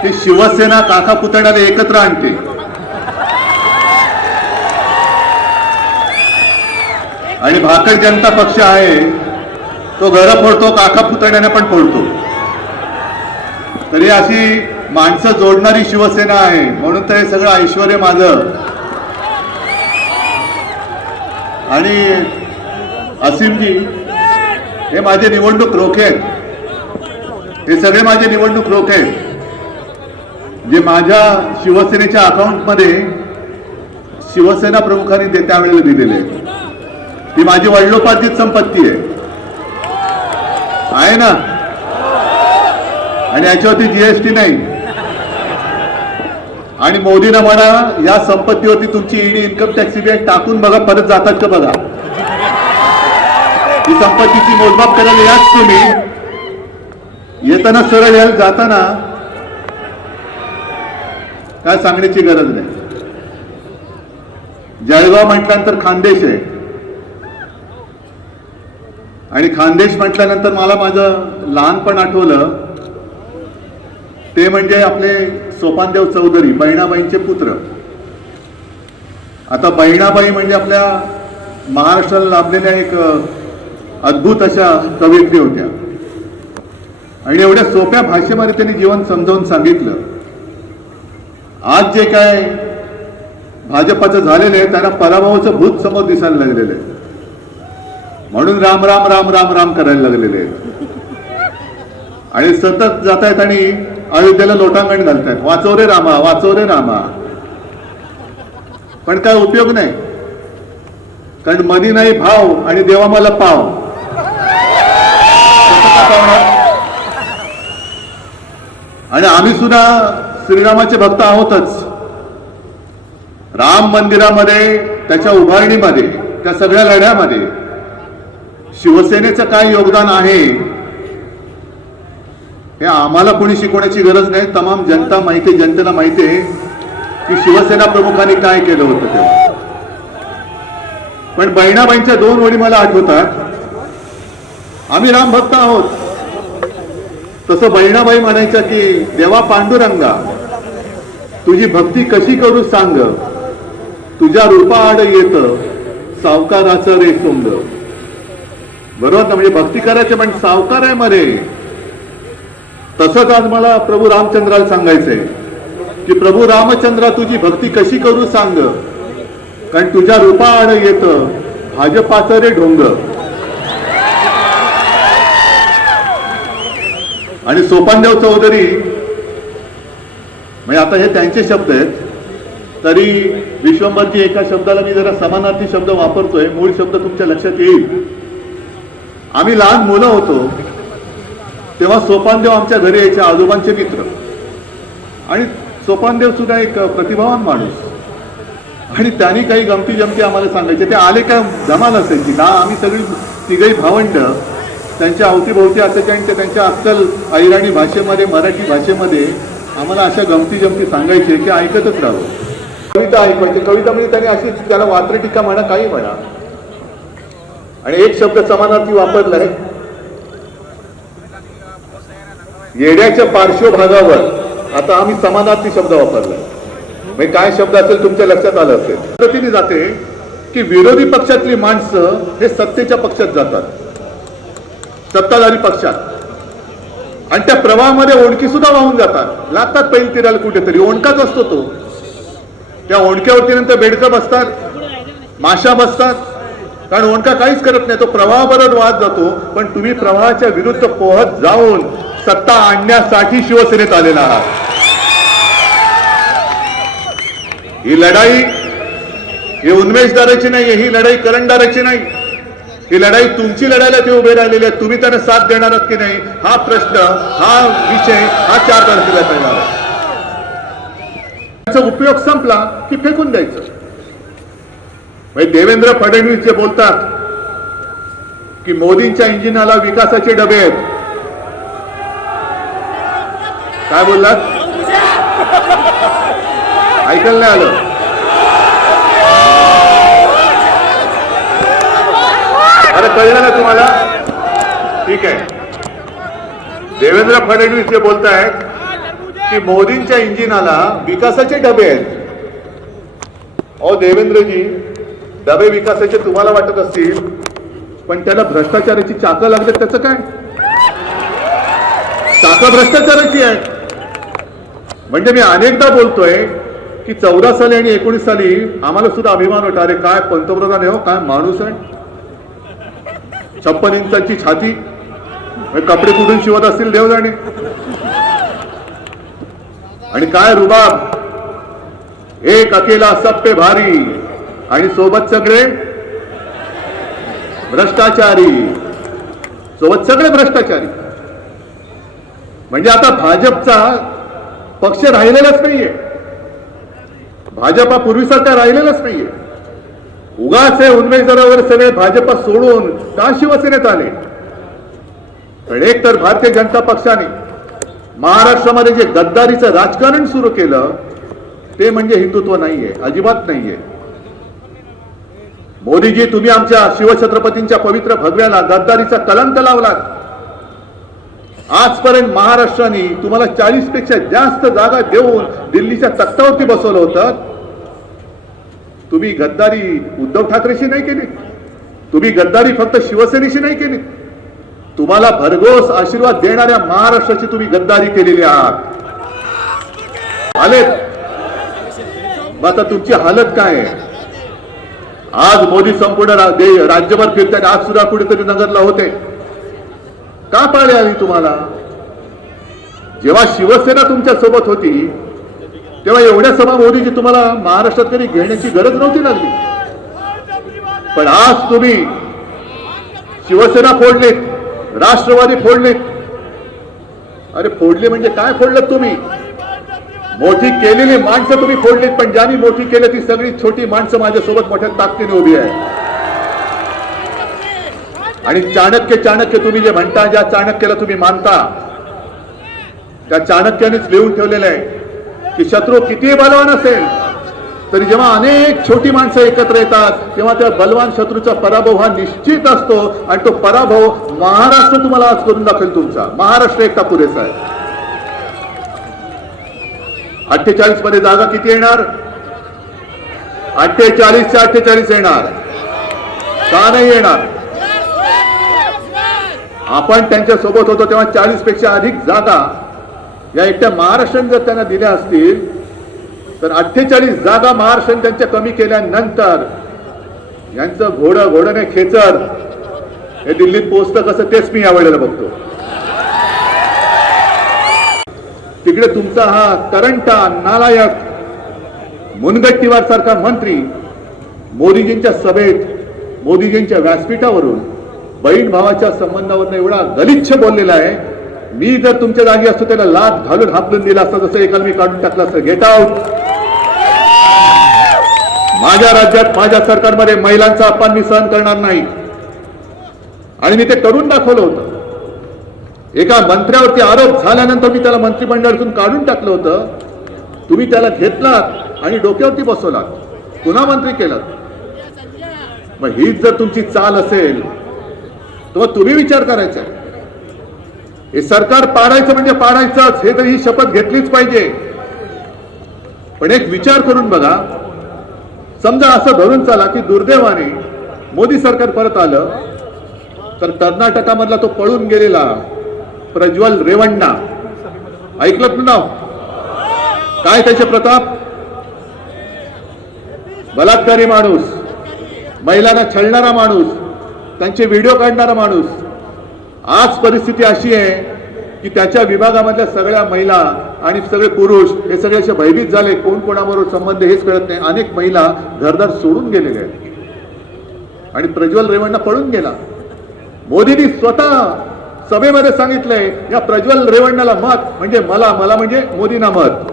की शिवसेना काका पुतण्याला एकत्र आणते. आणि भाकड जनता पक्ष आहे तो घरं फोडतो, काका पुतण्याने पण फोडतो. तरी अशी माणसं जोडणारी शिवसेना आहे. म्हणून तर हे सगळं ऐश्वर्य माझं. आणि असीमजी हे माझे निवडणूक रोखे आहेत. हे सगळे माझे निवडणूक रोखे आहेत जे माझ्या शिवसेनेच्या अकाउंटमध्ये शिवसेना प्रमुखांनी त्यावेळेला दिलेले आहेत. ती माझी वडिलोपार्जित संपत्ती आहे ना. आणि याच्यावरती जीएसटी नाही. आणि मोदींना म्हणा, या संपत्तीवरती तुमची ईडी, इन्कम टॅक्स, सीबीआय टाकून बघा, परत जातात का बघा. ही संपत्तीची मोजमाप करायला याच तुम्ही. येताना सरळ यायला, जाताना काय सांगण्याची गरज नाही. जळगाव म्हटल्यानंतर खानदेश आहे. आणि खानदेश म्हटल्यानंतर मला माझं लहानपण आठवलं. ते म्हणजे आपले सोपानदेव चौधरी, बहिणाबाईंचे पुत्र. आता बहिणाबाई म्हणजे आपल्या महाराष्ट्राला लाभलेल्या एक अद्भुत अशा कवयित्री होत्या. आणि एवढ्या सोप्या भाषेमध्ये त्यांनी जीवन समजावून सांगितलं. आज जे काय भाजपाचं झालेलं आहे त्यांना पराभवाचं भूत समोर दिसायला लागलेलं आहे. म्हणून राम राम राम राम राम करायला लागलेले आहेत. आणि सतत जात आहेत आणि अयोध्येला लोटांगण घालतायत, वाचव रे रामा, वाचव रे रामा. पण काय उपयोग नाही, कारण मनी नाही भाव आणि देवा मला पाव. आणि आम्ही सुद्धा श्रीरामाचे भक्त आहोतच. राम मंदिरामध्ये, त्याच्या उभारणीमध्ये, त्या सगळ्या लढ्यामध्ये शिवसेनेचं काय योगदान आहे हे आम्हाला कोणी शिकवण्याची गरज नाही. तमाम जनतेला माहिती आहे की शिवसेना प्रमुखांनी काय केलं होतं तेव्हा. पण बहिणाबाईंच्या 2 ओळी मला आठवतात. आम्ही राम भक्त आहोत. तसं बहिणाबाई म्हणायच्या की देवा पांडुरंगा, तुझी भक्ती कशी करू सांग, तुझ्या रूपाआड येत सावकाराचं रे सोंग. बरोबर ना, म्हणजे भक्ती करायचे पण सावकार आहे मरे. तसंच आज मला प्रभू रामचंद्राला सांगायचंय की प्रभू रामचंद्रा तुझी भक्ती कशी करू सांग, कारण तुझ्या रूपाआड येतं भाजपाचं रे ढोंग. आणि सोपानदेव चौधरी, म्हणजे आता हे त्यांचे शब्द आहेत, तरी विश्वंभरजी एका शब्दाला मी जरा समानार्थी शब्द वापरतोय, मूळ शब्द तुमच्या लक्षात येईल. आम्ही लहान मुलं होतो तेव्हा सोपानदेव आमच्या घरी यायचे, आजोबांचे मित्र. आणि सोपानदेव सुद्धा एक प्रतिभावान माणूस, आणि त्यांनी काही गमती जमती आम्हाला सांगायचे. ते आले का धमाल असायची. आम्ही सगळी तिघही भावंड त्यांच्या अवतीभोवती असायचे, आणि ते त्यांच्या अक्कल अहिराणी भाषेमध्ये, मराठी भाषेमध्ये आम्हाला अशा गमती जमती सांगायचे की ऐकतच राहावं. कविता ऐकवायची. कविता म्हणजे त्यांनी अशी, त्याला वात्रटिका म्हणा, काही म्हणा. आणि एक शब्द समानार्थी वापरलाय, येड्याच्या पार्श्वभागावर. आता आम्ही समानार्थी शब्द वापरलाय, म्हणजे काय शब्द असेल तुमच्या लक्षात आलं असेल. पद्धतीने जाते की विरोधी पक्षातली माणसं हे सत्तेच्या पक्षात जातात, सत्ताधारी पक्षात, आणि त्या प्रवाहामध्ये ओणकी सुद्धा वाहून जातात, लागतात पहिली तिराला कुठेतरी. ओणकाच असतो तो. त्या ओणक्यावरती नंतर बेडकं बसतात, माशा बसतात, कारण ओणका काहीच करत नाही, तो प्रवाहाबरोबर वाहत जातो. पण तुम्ही प्रवाहाच्या विरुद्ध पोहत जाऊन सत्ता आणण्यासाठी शिवसेनेत आलेला आहात. ही लढाई ही उन्मेषदाराची नाहीये, ही लढाई करंडदाराची नाही. ही लढाई तुमची लढायला ते उभे राहिलेले आहेत. तुम्ही त्यांना साथ देणार आहात की नाही, हा प्रश्न, हा विषय, हा 4 तारखेला कळणार आहे. त्याचा उपयोग संपला की फेकून द्यायचं. म्हणजे देवेंद्र फडणवीस जे बोलतात की मोदींच्या इंजिनाला विकासाचे डबे आहेत. काय बोललात? ऐकायला नाही आलं? अरे कळलं ना तुम्हाला? ठीक आहे. देवेंद्र फडणवीस जे बोलतायत की मोदींच्या इंजिनाला विकासाचे डबे आहेत. अहो देवेंद्रजी, डबे विकासाचे तुम्हाला वाटत असतील, पण त्याला भ्रष्टाचाराची चाकं लागतात. त्याचं काय? चाकं भ्रष्टाचाराची आहे. म्हणजे मी अनेकदा बोलतोय की 14 साली आणि 19 साली आम्हाला सुद्धा अभिमान होता, अरे काय पंतप्रधान आहे हो, काय माणूस आहे. 56 इंचाची छाती, कपडे कुठून शिवत असतील देव जाणे. आणि काय रुबाब, एक अकेला सब पे भारी, आणि सोबत सगळे भ्रष्टाचारी, सोबत सगळे भ्रष्टाचारी. म्हणजे आता भाजपचा पक्ष राहिलेलाच नाहीये. भाजपा पूर्वीसारखा राहिलेलाच नाहीये. उगाच हे उन्मेषदारावर सगळे भाजपा सोडून का शिवसेनेत आले. पण एक तर भारतीय जनता पक्षाने महाराष्ट्रामध्ये जे गद्दारीचं राजकारण सुरू केलं ते म्हणजे हिंदुत्व नाहीये, अजिबात नाहीये. मोदीजी, तुम्ही आमच्या शिवछत्रपतींच्या पवित्र भगव्याला गद्दारीचा कलंक लावलात. आजपर्यंत महाराष्ट्राने तुम्हाला 40 पेक्षा जास्त जागा देऊन दिल्लीच्या तख्तावरती बसवलं होतं. तुम्ही गद्दारी उद्धव ठाकरेशी नाही केली, तुम्ही गद्दारी फक्त शिवसेनेशी नाही केली, तुम्हाला भरघोस आशीर्वाद देणाऱ्या महाराष्ट्राची तुम्ही गद्दारी केलेली आहात. आलेत. मग आता तुमची हालत काय आहे? आज मोदी संपूर्ण राज्यभर फिरतात, आज सुद्धा कुठेतरी नगरला होते. का पाळी आली तुम्हाला? जेव्हा शिवसेना तुमच्या सोबत होती तेव्हा एवढ्या सभा मोदीजी तुम्हाला महाराष्ट्रात तरी घेण्याची गरज नव्हती लागली. पण आज तुम्ही शिवसेना फोडलीत, राष्ट्रवादी फोडलीत. अरे फोडली म्हणजे काय फोडलं तुम्ही? मोठी केलेली माणसं तुम्ही फोडलीत, पण ज्यांनी मोठी केली ती सगळी छोटी माणसं माझ्यासोबत मोठ्या ताकदीने उभी आहे. आणि चाणक्य तुम्ही जे म्हणता, ज्या चाणक्याला तुम्ही मानता, त्या चाणक्यानेच लिहून ठेवलेलं आहे की शत्रू कितीही बलवान असेल तरी जेव्हा अनेक छोटी माणसं एकत्र येतात तेव्हा त्या बलवान शत्रूचा पराभव हा निश्चित असतो. आणि तो पराभव महाराष्ट्र तुम्हाला आज करून दाखवेल. तुमचा महाराष्ट्र एकटा पुरेसा आहे. 48 मध्ये जागा किती येणार? 48 च्या 48 येणार. का नाही येणार? आपण त्यांच्या सोबत होतो तेव्हा 40 पेक्षा अधिक जागा या एकट्या महाराष्ट्राने जर त्यांना दिल्या असतील तर 48 जागा महाराष्ट्राने त्यांच्या कमी केल्यानंतर यांचं घोडं खेचर हे दिल्लीत पोहोचतं कसं तेच मी यावेळेला बघतो. तिकडे तुमचा हा करंटा नालायक मुनगट्टीवार सारखा मंत्री मोदीजींच्या सभेत मोदीजींच्या व्यासपीठावरून बहीण भावाच्या संबंधावरून एवढा गलिच्छ बोललेला आहे. मी जर तुमच्या जागी असतो त्याला लाथ घालून हाकलून दिला असता, जसं एकाला मी काढून टाकलं असतं. Get out. माझ्या राज्यात माझ्या सरकारमध्ये महिलांचा अपमान मी सहन करणार नाही आणि मी ते करून दाखवलं होतं. एका मंत्र्यावरती आरोप झाल्यानंतर मी त्याला मंत्रिमंडळातून काढून टाकलं होतं. तुम्ही त्याला घेतलात आणि डोक्यावरती बसवलात, पुन्हा मंत्री केलात. मग हीच जर तुमची चाल असेल तर तुम्ही विचार करायचा. हे सरकार पाडायचं म्हणजे पाडायचंच, हे तर ही शपथ घेतलीच पाहिजे. पण एक विचार करून बघा, समजा असं धरून चला की दुर्दैवाने मोदी सरकार परत आलं तर कर्नाटकामधला तो पळून गेलेला प्रज्वल रेवण्णा, ऐकलं ना नाव? काय त्याचे प्रताप? बलात्कारी माणूस, महिलांना छळणारा माणूस, त्यांचे व्हिडिओ काढणारा माणूस. आज परिस्थिती अशी आहे की त्याच्या विभागामधल्या सगळ्या महिला आणि सगळे पुरुष हे सगळे असे भयभीत झाले, कोण कोणाबरोबर संबंध हेच कळत नाही. अनेक महिला घरदार सोडून गेलेले आहेत आणि प्रज्वल रेवण्णा पळून गेला. मोदींनी स्वतः सभेमध्ये सांगितलंय या प्रज्वल रेवण्णाला मत म्हणजे मला म्हणजे मोदींना मत.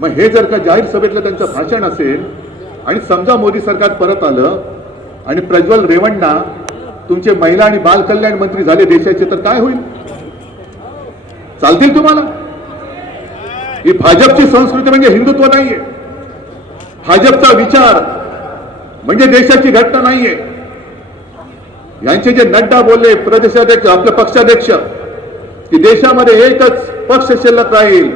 मग हे जर का जाहीर सभेतलं त्यांचं भाषण असेल आणि समजा मोदी सरकार परत आलं आणि प्रज्वल रेवण्णा तुमचे महिला आणि बाल कल्याण मंत्री झाले देशाचे, तर काय होईल? चालतील तुम्हाला? ही भाजपची संस्कृती म्हणजे हिंदुत्व नाहीये. भाजपचा विचार म्हणजे देशाची घटना नाहीये. यांचे जे नड्डा बोलले प्रदेशाध्यक्ष, आपले पक्षाध्यक्ष, की देशामध्ये एकच पक्ष शिल्लक राहील,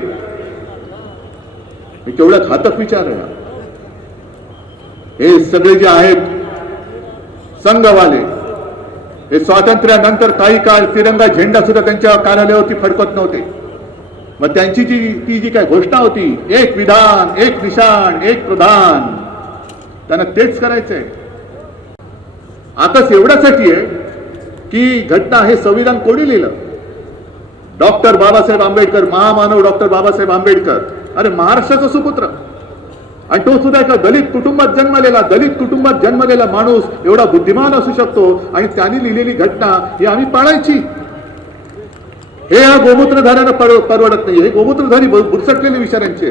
हे केवढा घातक विचार आहे. हे सगळे जे आहेत संघवाले, हे स्वातंत्र्यानंतर काही काळ तिरंगा झेंडा सुद्धा त्यांच्या कार्यालयावरती फडकत नव्हते. मग त्यांची ती जी काय घोषणा होती, एक विधान एक निशाण एक प्रधान, त्यांना तेच करायचंय. आताच एवढ्यासाठी आहे की घटना हे संविधान कोणी लिहिलं? डॉक्टर बाबासाहेब आंबेडकर, महामानव डॉक्टर बाबासाहेब आंबेडकर. अरे महाराष्ट्राचा सुपुत्र, आणि तो सुद्धा एका दलित कुटुंबात जन्मलेला माणूस एवढा बुद्धिमान असू शकतो आणि त्यांनी लिहिलेली घटना ही आम्ही पाळायची? हे या गोमूत्रधाऱ्यांना परवडत नाही. हे गोमूत्रधारी बुरसटलेले विचारांचे,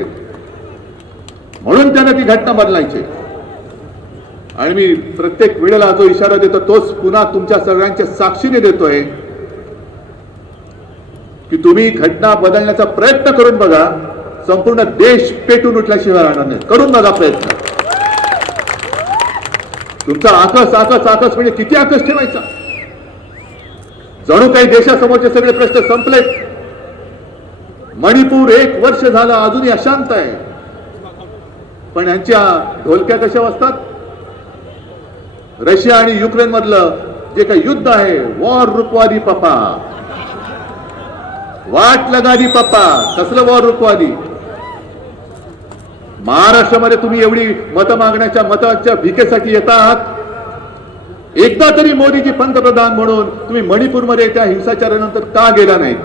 म्हणून त्यांना ती घटना बदलायची. आणि मी प्रत्येक वेळेला जो इशारा देतो तोच पुन्हा तुमच्या सगळ्यांच्या साक्षीने देतोय की तुम्ही घटना बदलण्याचा प्रयत्न करून बघा. संपूर्ण देश पेटून उठल्याशिवाय राहणार नाही. करून बघा प्रयत्न. तुमचा आकस म्हणजे किती आकस ठेवायचा? जणू काही देशासमोरचे सगळे प्रश्न संपले. मणिपूर 1 वर्ष झालं अजूनही अशांत आहे, पण यांच्या ढोलक्या कशा वाजतात? रशिया आणि युक्रेन मधलं जे काही युद्ध आहे, वॉर रुकवा दी पप्पा, वाट लगा दी पप्पा, कसलं वॉर रुकवा दी? महाराष्ट्रामध्ये तुम्ही एवढी मताच्या भिकेसाठी येत आहात. एकदा तरी मोदीजी पंतप्रधान म्हणून तुम्ही मणिपूरमध्ये त्या हिंसाचारानंतर का गेला नाही?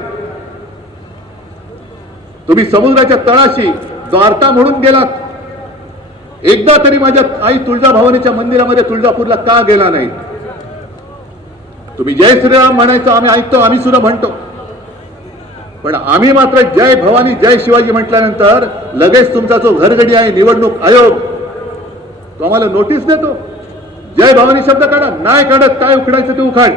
तुम्ही समुद्राच्या तळाशी द्वारका म्हणून गेलात. एकदा तरी माझ्या आई तुळजाभवानीच्या मंदिरामध्ये तुळजापूरला का गेला नाही? तुम्ही जय श्रीराम म्हणायचं आम्ही ऐकतो, आम्ही सुद्धा म्हणतो, पण आम्ही मात्र जय भवानी जय शिवाजी म्हटल्यानंतर लगेच तुमचा जो घरगडी आहे निवडणूक आयोग, तो आम्हाला नोटीस देतो. जय भवानी शब्द काढा. नाही काढत, काय उखडायचं ते उखाड.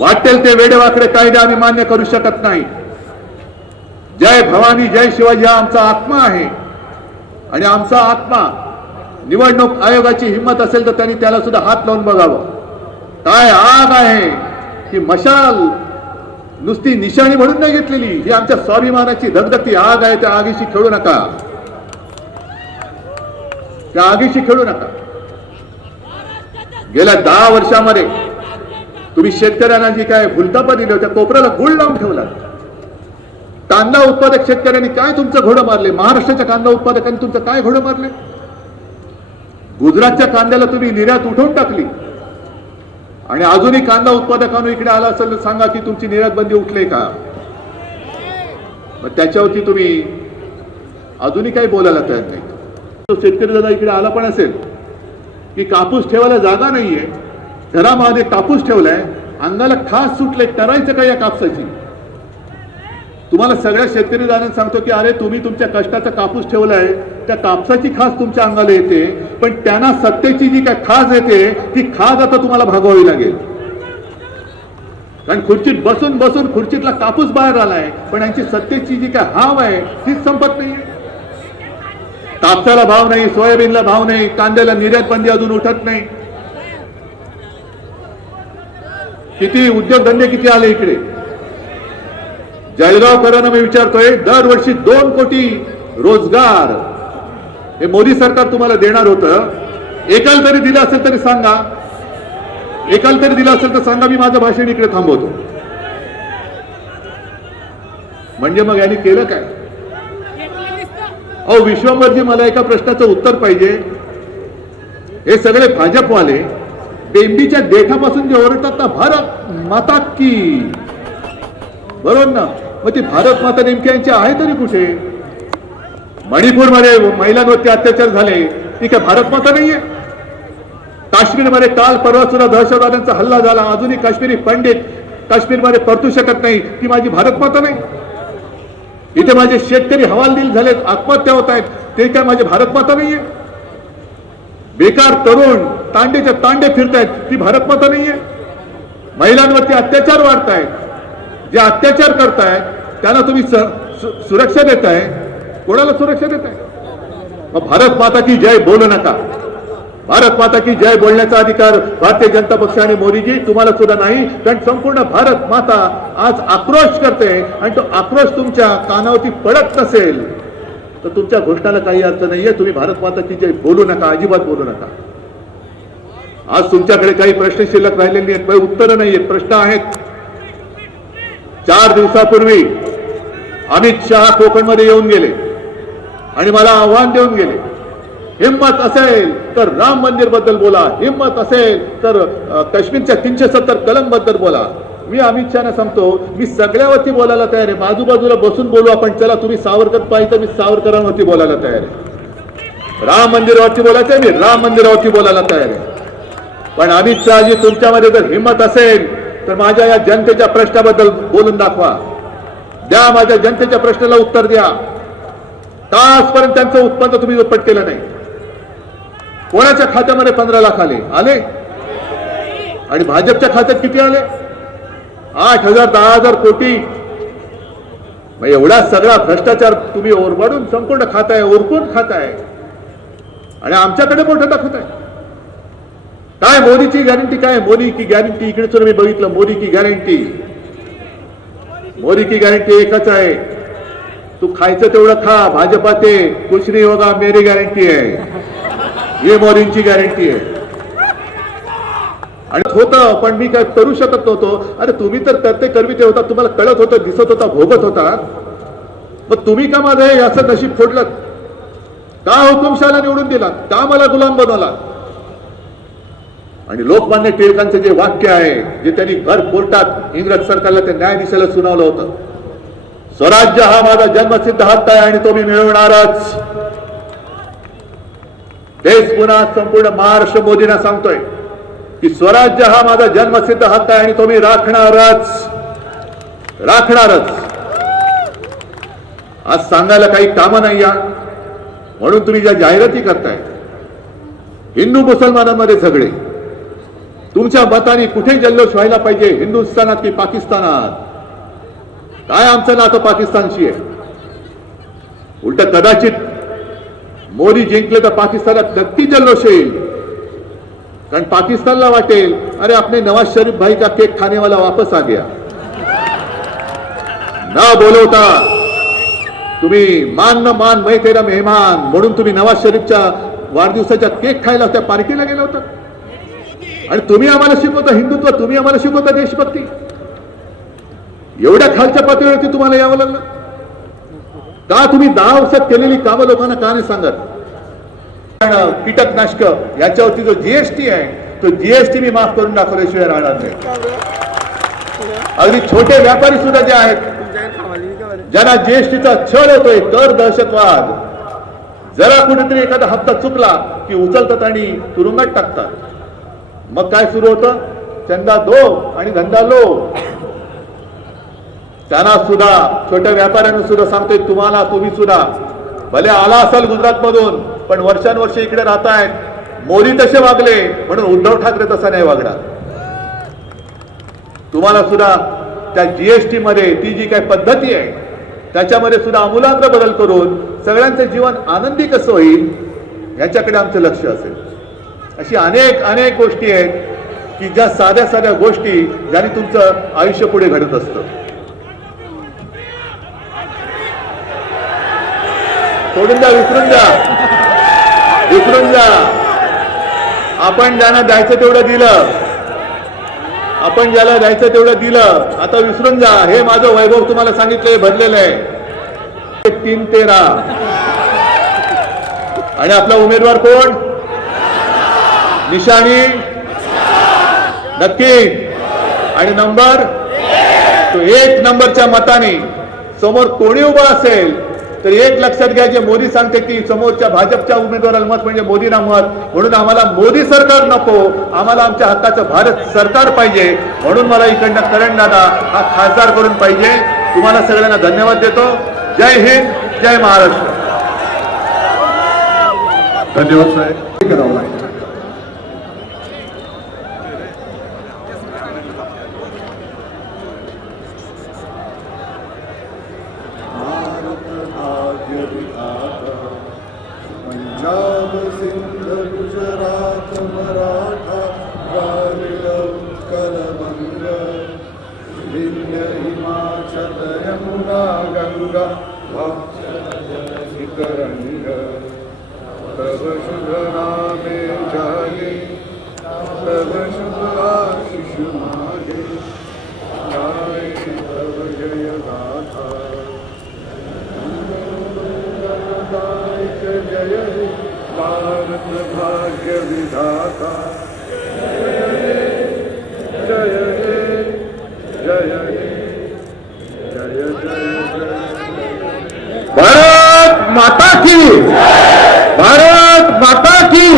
वाटेल ते वेडेवाकडे कायदे आम्ही मान्य करू शकत नाही. जय भवानी जय शिवाजी हा आमचा आत्मा आहे आणि आमचा आत्मा निवडणूक आयोगाची हिंमत असेल तर त्यांनी त्याला सुद्धा हात लावून बघावं. काय आग आहे ही मशाल, नुसती निशाणी म्हणून नाही घेतलेली, ही आमच्या स्वाभिमानाची धगधगती आग आहे. त्या आगीशी खेळू नका. त्या आगीशी खेळू नका. गेल्या 10 वर्षामध्ये तुम्ही शेतकऱ्यांना जी काय भुलतापा दिली होत्या, कोपऱ्याला गुळ लावून ठेवला. कांदा उत्पादक शेतकऱ्यांनी काय तुमचं घोडं मारले? महाराष्ट्राच्या कांदा उत्पादकांनी तुमचं काय घोडं मारले? गुजरातच्या कांद्याला तुम्ही निर्यात उठवून टाकली आणि अजूनही कांदा उत्पादकांना इकडे आला असेल तर सांगा की तुमची निर्यात बंदी उठले का? मग त्याच्यावरती तुम्ही अजूनही काही बोलायला तयार नाही. तो शेतकरी दादा इकडे आला पण असेल की कापूस ठेवायला जागा नाहीये, घरामध्ये कापूस ठेवलाय, अंगाला खास सुटले, करायचं काय या कापसाची? तुम्हाला सगळ्या शेतकरी दादांना सांगतो की अरे तुम्ही तुमच्या कष्टाचा कापूस ठेवलाय, त्या कापसाची खास तुमच्या अंगाला येते, पण त्यांना सत्तेची जी काय खाज येते ती खाज आता तुम्हाला भागवावी लागेल. कारण खुर्चीत बसून बसून खुर्चीतला कापूस बाहेर आलाय, पण यांची सत्तेची जी काय हाव आहे तीच संपत नाहीये. कापसाला भाव नाही, सोयाबीनला भाव नाही, कांद्याला निर्यात बंदी अजून उठत नाही. किती उद्योगधंदे किती आले इकडे. जळगावकरांना मी विचारतोय, दरवर्षी 2 कोटी रोजगार हे मोदी सरकार तुम्हाला देणार होतं. एकाला तरी दिलं असेल तरी सांगा, एकाला तरी दिलं असेल तर सांगा, मी माझं भाषण इकडे थांबवतो. म्हणजे मग यांनी केलं काय? अहो विश्वंभरजी, मला एका प्रश्नाचं उत्तर पाहिजे. हे सगळे भाजपवाले बेंबीच्या देठापासून जे ओरडतात ना, भारत माता की, बरोबर ना? मग ती भारत माता नेमकी यांची आहे तरी कुठे? मणिपूरमध्ये महिलांवरती अत्याचार झाले, ती काय भारत माता नाहीये? काश्मीरमध्ये काल परवा सुद्धा दहशतवाद्यांचा हल्ला झाला, अजूनही काश्मीरी पंडित काश्मीरमध्ये परतू शकत नाही, ती माझी भारत माता नाही? इथे माझे शेतकरी हवालदिल झालेत, आत्महत्या होत आहेत, ते काय माझे भारत माता नाहीये? बेकार तरुण तांडेच्या तांडे फिरतायत, ती भारत माता नाहीये? महिलांवरती अत्याचार वाढतायत, जे अत्याचार करतायत त्यांना तुम्ही सुरक्षा देताय, कोणाला सुरक्षा देताय? मग भारत माता की जय बोलू नका. भारत माता की जय बोलण्याचा अधिकार भारतीय जनता पक्ष आणि मोदीजी तुम्हाला सुद्धा नाही. कारण संपूर्ण भारत माता आज आक्रोश करते आणि तो आक्रोश तुमच्या कानावरती पडत नसेल तर तुमच्या घोषणाला काही अर्थ नाहीये. तुम्ही भारत माता की जय बोलू नका, अजिबात बोलू नका. आज तुमच्याकडे काही प्रश्न शिल्लक राहिलेले आहेत, काही उत्तरं नाहीयेत, प्रश्न आहेत. 4 दिवसापूर्वी अमित शहा कोकणमध्ये येऊन गेले आणि मला आव्हान देऊन गेले, हिम्मत असेल तर राम मंदिर बद्दल बोला, हिम्मत असेल तर काश्मीरच्या 370 कलम बद्दल बोला. मी अमित शहाना सांगतो, मी सगळ्यावरती बोलायला तयार आहे. बाजूबाजूला बसून बोलू आपण, चला तुम्ही सावरकर पाहिजे, मी सावरकरांवरती बोलायला तयार आहे. राम मंदिरावरती बोलायचंय, मी राम मंदिरावरती बोलायला तयार आहे. पण अमित शहाजी, तुमच्यामध्ये जर हिम्मत असेल तर माझ्या या जनतेच्या प्रश्नाबद्दल बोलून दाखवा. द्या, माझ्या जनतेच्या प्रश्नाला उत्तर द्या. तासपर्यंत त्यांचं उत्पन्न तुम्ही दुप्पट केलं नाही. कोणाच्या खात्यामध्ये 15 लाख आले आणि भाजपच्या खात्यात किती आले? 8,000 10,000 कोटी. मग एवढा सगळा भ्रष्टाचार तुम्ही ओरबाडून संपूर्ण खाताय, ओरकून खाताय आणि आमच्याकडे मोठं दाखवताय. काय मोदीची गॅरंटी? काय मोदी की गॅरंटी? इकडे सुद्धा मी बघितलं, मोदी की गॅरंटी. मोदी की गॅरंटी एकच आहे, तू खायचं तेवढं खा, भाजपा ते कुछ नहीं होगा, मेरी गॅरंटी आहे. ही मोदींची गॅरंटी आहे. आणि होतं, पण मी काय करू शकत नव्हतो. अरे तुम्ही तर करते करविते होता, तुम्हाला कळत होतं, दिसत होता, भोगत होता. मग तुम्ही का माझं हे असं नशीब फोडलं? का हुकुमशाला निवडून दिला? का मला गुलाम बनवला? आणि लोकमान्य टिळकांचं जे वाक्य आहे, जे त्यांनी भर कोर्टात इंग्रज सरकारला ते न्यायाधीशाला सुनावलं होतं, स्वराज्य हा माझा जन्मसिद्ध हक्क आहे आणि तो मी मिळवणारच. देश पुन्हा संपूर्ण महाराष्ट्र मोदींना सांगतोय की स्वराज्य हा माझा जन्मसिद्ध हक्क आहे आणि तो मी राखणारच. आज सांगायला काही कामं नाही या, म्हणून तुम्ही ज्या जाहिराती करताय, हिंदू मुसलमानांमध्ये झगडे, तुमच्या मताने कुठे जल्लोष व्हायला पाहिजे, हिंदुस्थानात की पाकिस्तानात? काय आमचं नातं पाकिस्तानशी आहे? उलट कदाचित मोदी जिंकले तर पाकिस्तानात नक्की जल्लोष येईल. कारण पाकिस्तानला वाटेल, अरे आपने नवाज शरीफ भाई का केक खाने वाला वापस आ गया. न बोलवता तुम्ही मान न मान मैं तेरा मेहमान म्हणून तुम्ही नवाज शरीफच्या वाढदिवसाच्या केक खायला त्या पार्टीला गेला होता आणि तुम्ही आम्हाला शिकवता हिंदुत्व, तुम्ही आम्हाला शिकवता देशभक्ती. एवढ्या खालच्या पातळीवरती तुम्हाला यावं लागलं का? तुम्ही 10 वर्षात केलेली कामं लोकांना का नाही सांगत? कीटकनाशक याच्यावरती जो जीएसटी आहे तो जीएसटी मी माफ करून दाखवल्याशिवाय राहणार नाही. अगदी छोटे व्यापारी सुद्धा जे आहेत ज्यांना जीएसटीचा छळ होतोय, कर दहशतवाद, जरा कुठेतरी एखादा हप्ता चुकला की उचलतात आणि तुरुंगात टाकतात. मग काय सुरू होतं? चंदा दो आणि धंदा लो. त्यांना सुद्धा, छोट्या व्यापाऱ्यांना सुद्धा सांगतोय, तुम्ही सुद्धा भले आला असाल गुजरात मधून, पण वर्षानुवर्ष इकडे राहतायत. मोदी तसे वागले म्हणून उद्धव ठाकरे तसा नाही वागणार. तुम्हाला सुद्धा त्या जीएसटी मध्ये ती जी काही पद्धती आहे त्याच्यामध्ये सुद्धा आमूलाग्र बदल करून सगळ्यांचं जीवन आनंदी कसं होईल याच्याकडे आमचं लक्ष असेल. अशी अनेक अनेक गोष्टी आहेत की ज्या साध्या साध्या गोष्टी ज्याने तुमचं आयुष्य पुढे घडत असतं. सोडून द्या, विसरून जा. आपण ज्यांना द्यायचं तेवढं दिलं, आपण ज्याला द्यायचं तेवढं दिलं, आता विसरून जा. हे माझं वैभव तुम्हाला सांगितलंय, भरलेलं आहे 3-13. आणि आपला उमेदवार कोण? निशाणी नक्की आणि नंबर तो 1 नंबरच्या मताने समोर कोणी उभा असेल तर एक लक्षात घ्या, जे मोदी सांगते की समोरच्या भाजपच्या उमेदवाराला मत म्हणजे मोदींना मत, म्हणून आम्हाला मोदी सरकार नको, आम्हाला आमच्या हक्काचं भारत सरकार पाहिजे. म्हणून मला इकडनं करण दादा हा खासदार करून पाहिजे. तुम्हाला सगळ्यांना धन्यवाद देतो. जय हिंद, जय महाराष्ट्र. धन्यवाद साहेब. करावं लागेल. पंजाब सिंध गुजरात मराठा द्राविड उत्कल बंग विंध्य हिमाचल यमुना गंगा तरंग तव शुभ नामे जागे तव शुभ आशीष मागे गाए तव जय गाथा जय हे भारत भाग्य विधाता. जय हे जय हे जय जय भारत माता की, भारत माता की.